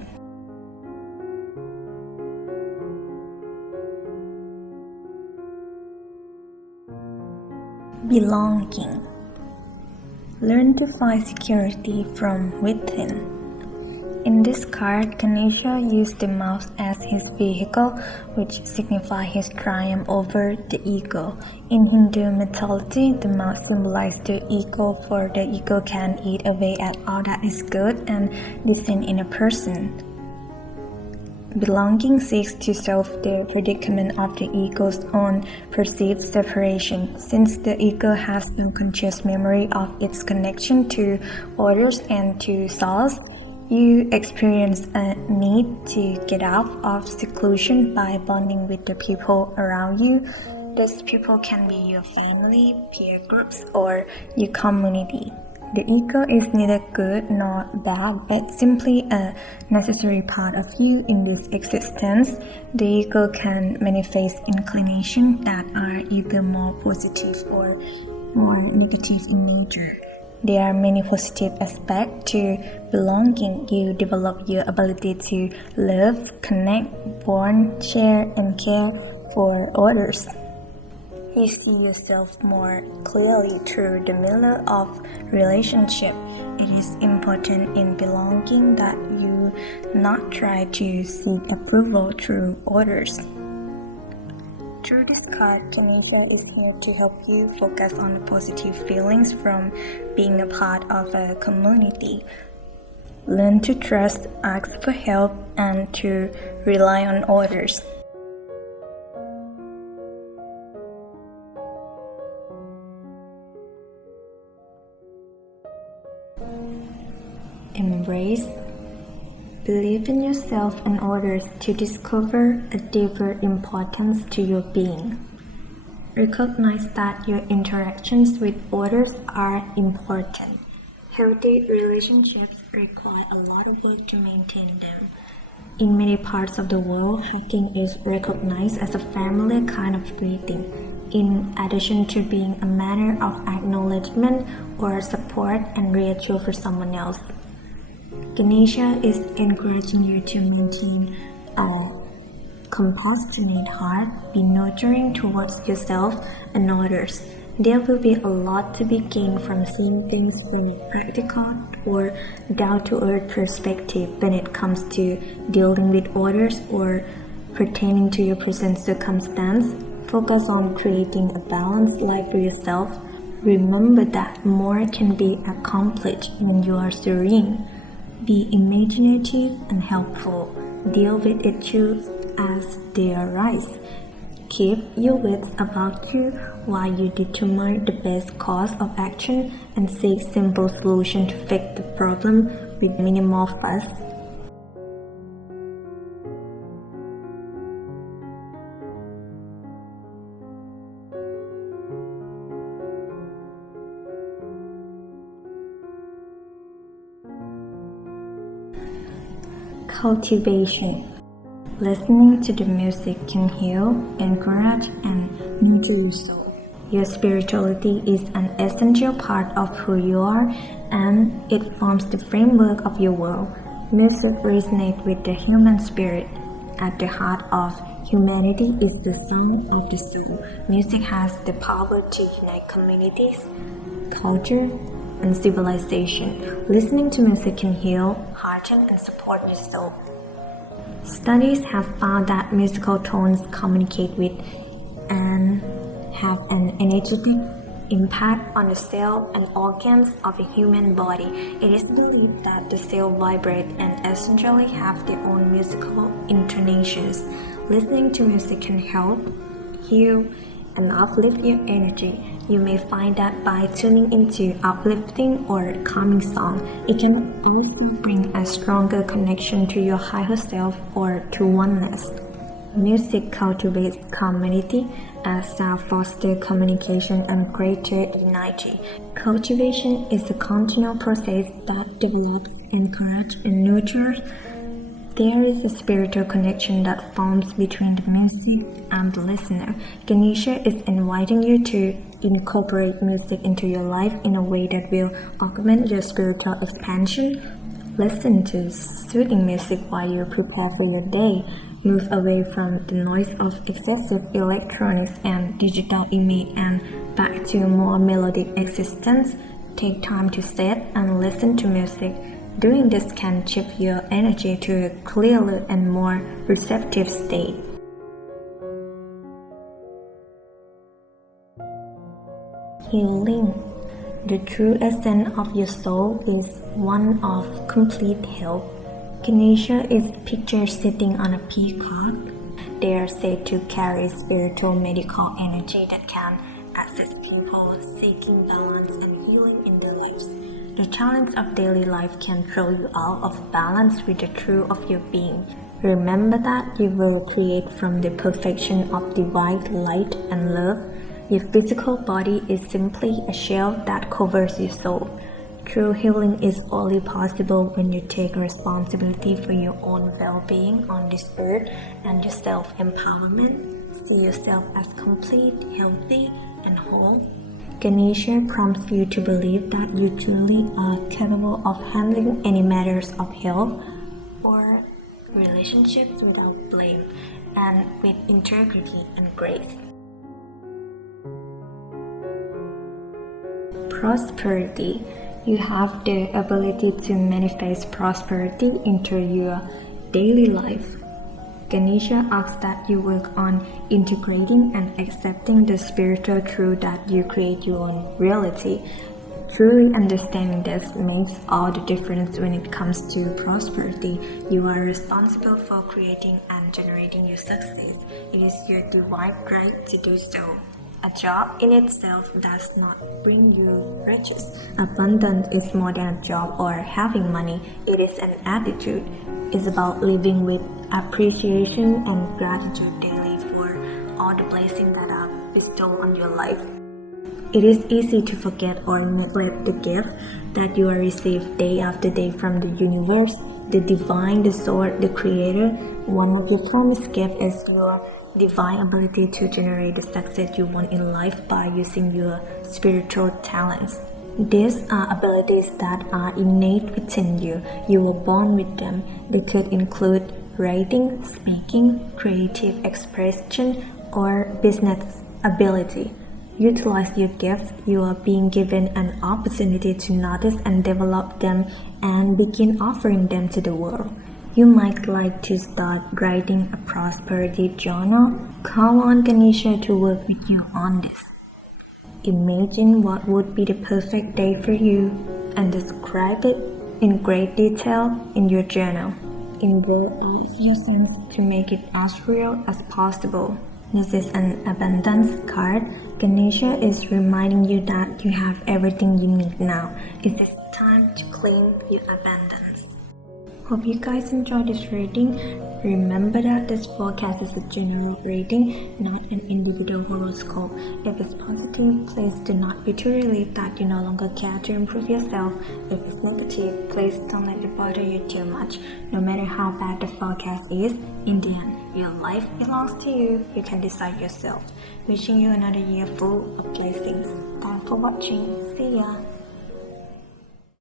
Belonging. Learn to find security from within. In this card, Ganesha used the mouse as his vehicle, which signifies his triumph over the ego. In Hindu mythology, the mouse symbolizes the ego, for the ego can eat away at all that is good and decent in a person. Belonging seeks to solve the predicament of the ego's own perceived separation. Since the ego has no conscious memory of its connection to others and to souls, you experience a need to get out of seclusion by bonding with the people around you. These people can be your family, peer groups, or your community. The ego is neither good nor bad, but simply a necessary part of you in this existence. The ego can manifest inclinations that are either more positive or more negative in nature. There are many positive aspects to belonging. You develop your ability to love, connect, bond, share, and care for others. You see yourself more clearly through the mirror of relationship. It is important in belonging that you not try to seek approval through others. Through this card, Ganesha is here to help you focus on the positive feelings from being a part of a community. Learn to trust, ask for help, and to rely on others. Embrace. Believe in yourself and others to discover a deeper importance to your being. Recognize that your interactions with others are important. Healthy relationships require a lot of work to maintain them. In many parts of the world, hugging is recognized as a family kind of greeting, in addition to being a manner of acknowledgement or support and reassure for someone else. Ganesha is encouraging you to maintain a compassionate heart, be nurturing towards yourself and others. There will be a lot to be gained from seeing things from a practical or down-to-earth perspective when it comes to dealing with others or pertaining to your present circumstance. Focus on creating a balanced life for yourself. Remember that more can be accomplished when you are serene. Be imaginative and helpful. Deal with issues as they arise. Keep your wits about you while you determine the best course of action and seek simple solutions to fix the problem with minimal fuss. Cultivation. Listening to the music can heal, encourage, and nurture your soul. Your spirituality is an essential part of who you are, and it forms the framework of your world. Music resonates with the human spirit. At the heart of humanity is the sound of the soul. Music has the power to unite communities, culture, and civilization. Listening to music can heal, hearten, and support your soul. Studies have found that musical tones communicate with and have an energetic impact on the cell and organs of a human body. It is believed that the cells vibrate and essentially have their own musical intonations. Listening to music can help, heal, and uplift your energy. You may find that by tuning into uplifting or calming song, it can also bring a stronger connection to your higher self or to oneness. Music cultivates community as sound fosters communication and greater unity. Cultivation is a continual process that develops, encourages, and nurtures. There is a spiritual connection that forms between the music and the listener. Ganesha is inviting you to incorporate music into your life in a way that will augment your spiritual expansion. Listen to soothing music while you prepare for your day. Move away from the noise of excessive electronics and digital image and back to a more melodic existence. Take time to sit and listen to music. Doing this can shift your energy to a clearer and more receptive state. Healing. The true essence of your soul is one of complete health. Ganesha is pictured sitting on a peacock. They are said to carry spiritual medical energy that can assist people seeking balance and healing in their lives. The challenge of daily life can throw you out of balance with the truth of your being. Remember that you were created from the perfection of divine light and love. Your physical body is simply a shell that covers your soul. True healing is only possible when you take responsibility for your own well-being on this earth and your self-empowerment. See yourself as complete, healthy, and whole. Ganesha prompts you to believe that you truly are capable of handling any matters of health or relationships without blame and with integrity and grace. Prosperity. You have the ability to manifest prosperity into your daily life. Ganesha asks that you work on integrating and accepting the spiritual truth that you create your own reality. Truly understanding this makes all the difference when it comes to prosperity. You are responsible for creating and generating your success. It is your divine right to do so. A job in itself does not bring you riches. Abundance is more than a job or having money. It is an attitude. It's about living with appreciation and gratitude daily for all the blessings that are bestowed on your life. It is easy to forget or neglect the gift that you receive day after day from the universe, the divine, the source, the creator. One of your promised gifts is your divine ability to generate the success you want in life by using your spiritual talents. These are abilities that are innate within you. You were born with them. They could include writing, speaking, creative expression, or business ability. Utilize your gifts. You are being given an opportunity to notice and develop them and begin offering them to the world. You might like to start writing a prosperity journal. Call on Ganesha to work with you on this. Imagine what would be the perfect day for you and describe it in great detail in your journal. Involve yourself to make it as real as possible. This is an abundance card. Ganesha is reminding you that you have everything you need now. It is time to claim your abundance. Hope you guys enjoyed this reading. Remember that this forecast is a general reading, not an individual horoscope. If it's positive, please do not be too relieved that you no longer care to improve yourself. If it's negative, please don't let it bother you too much. No matter how bad the forecast is, in the end, your life belongs to you. You can decide yourself. Wishing you another year full of blessings. Thanks for watching. See ya.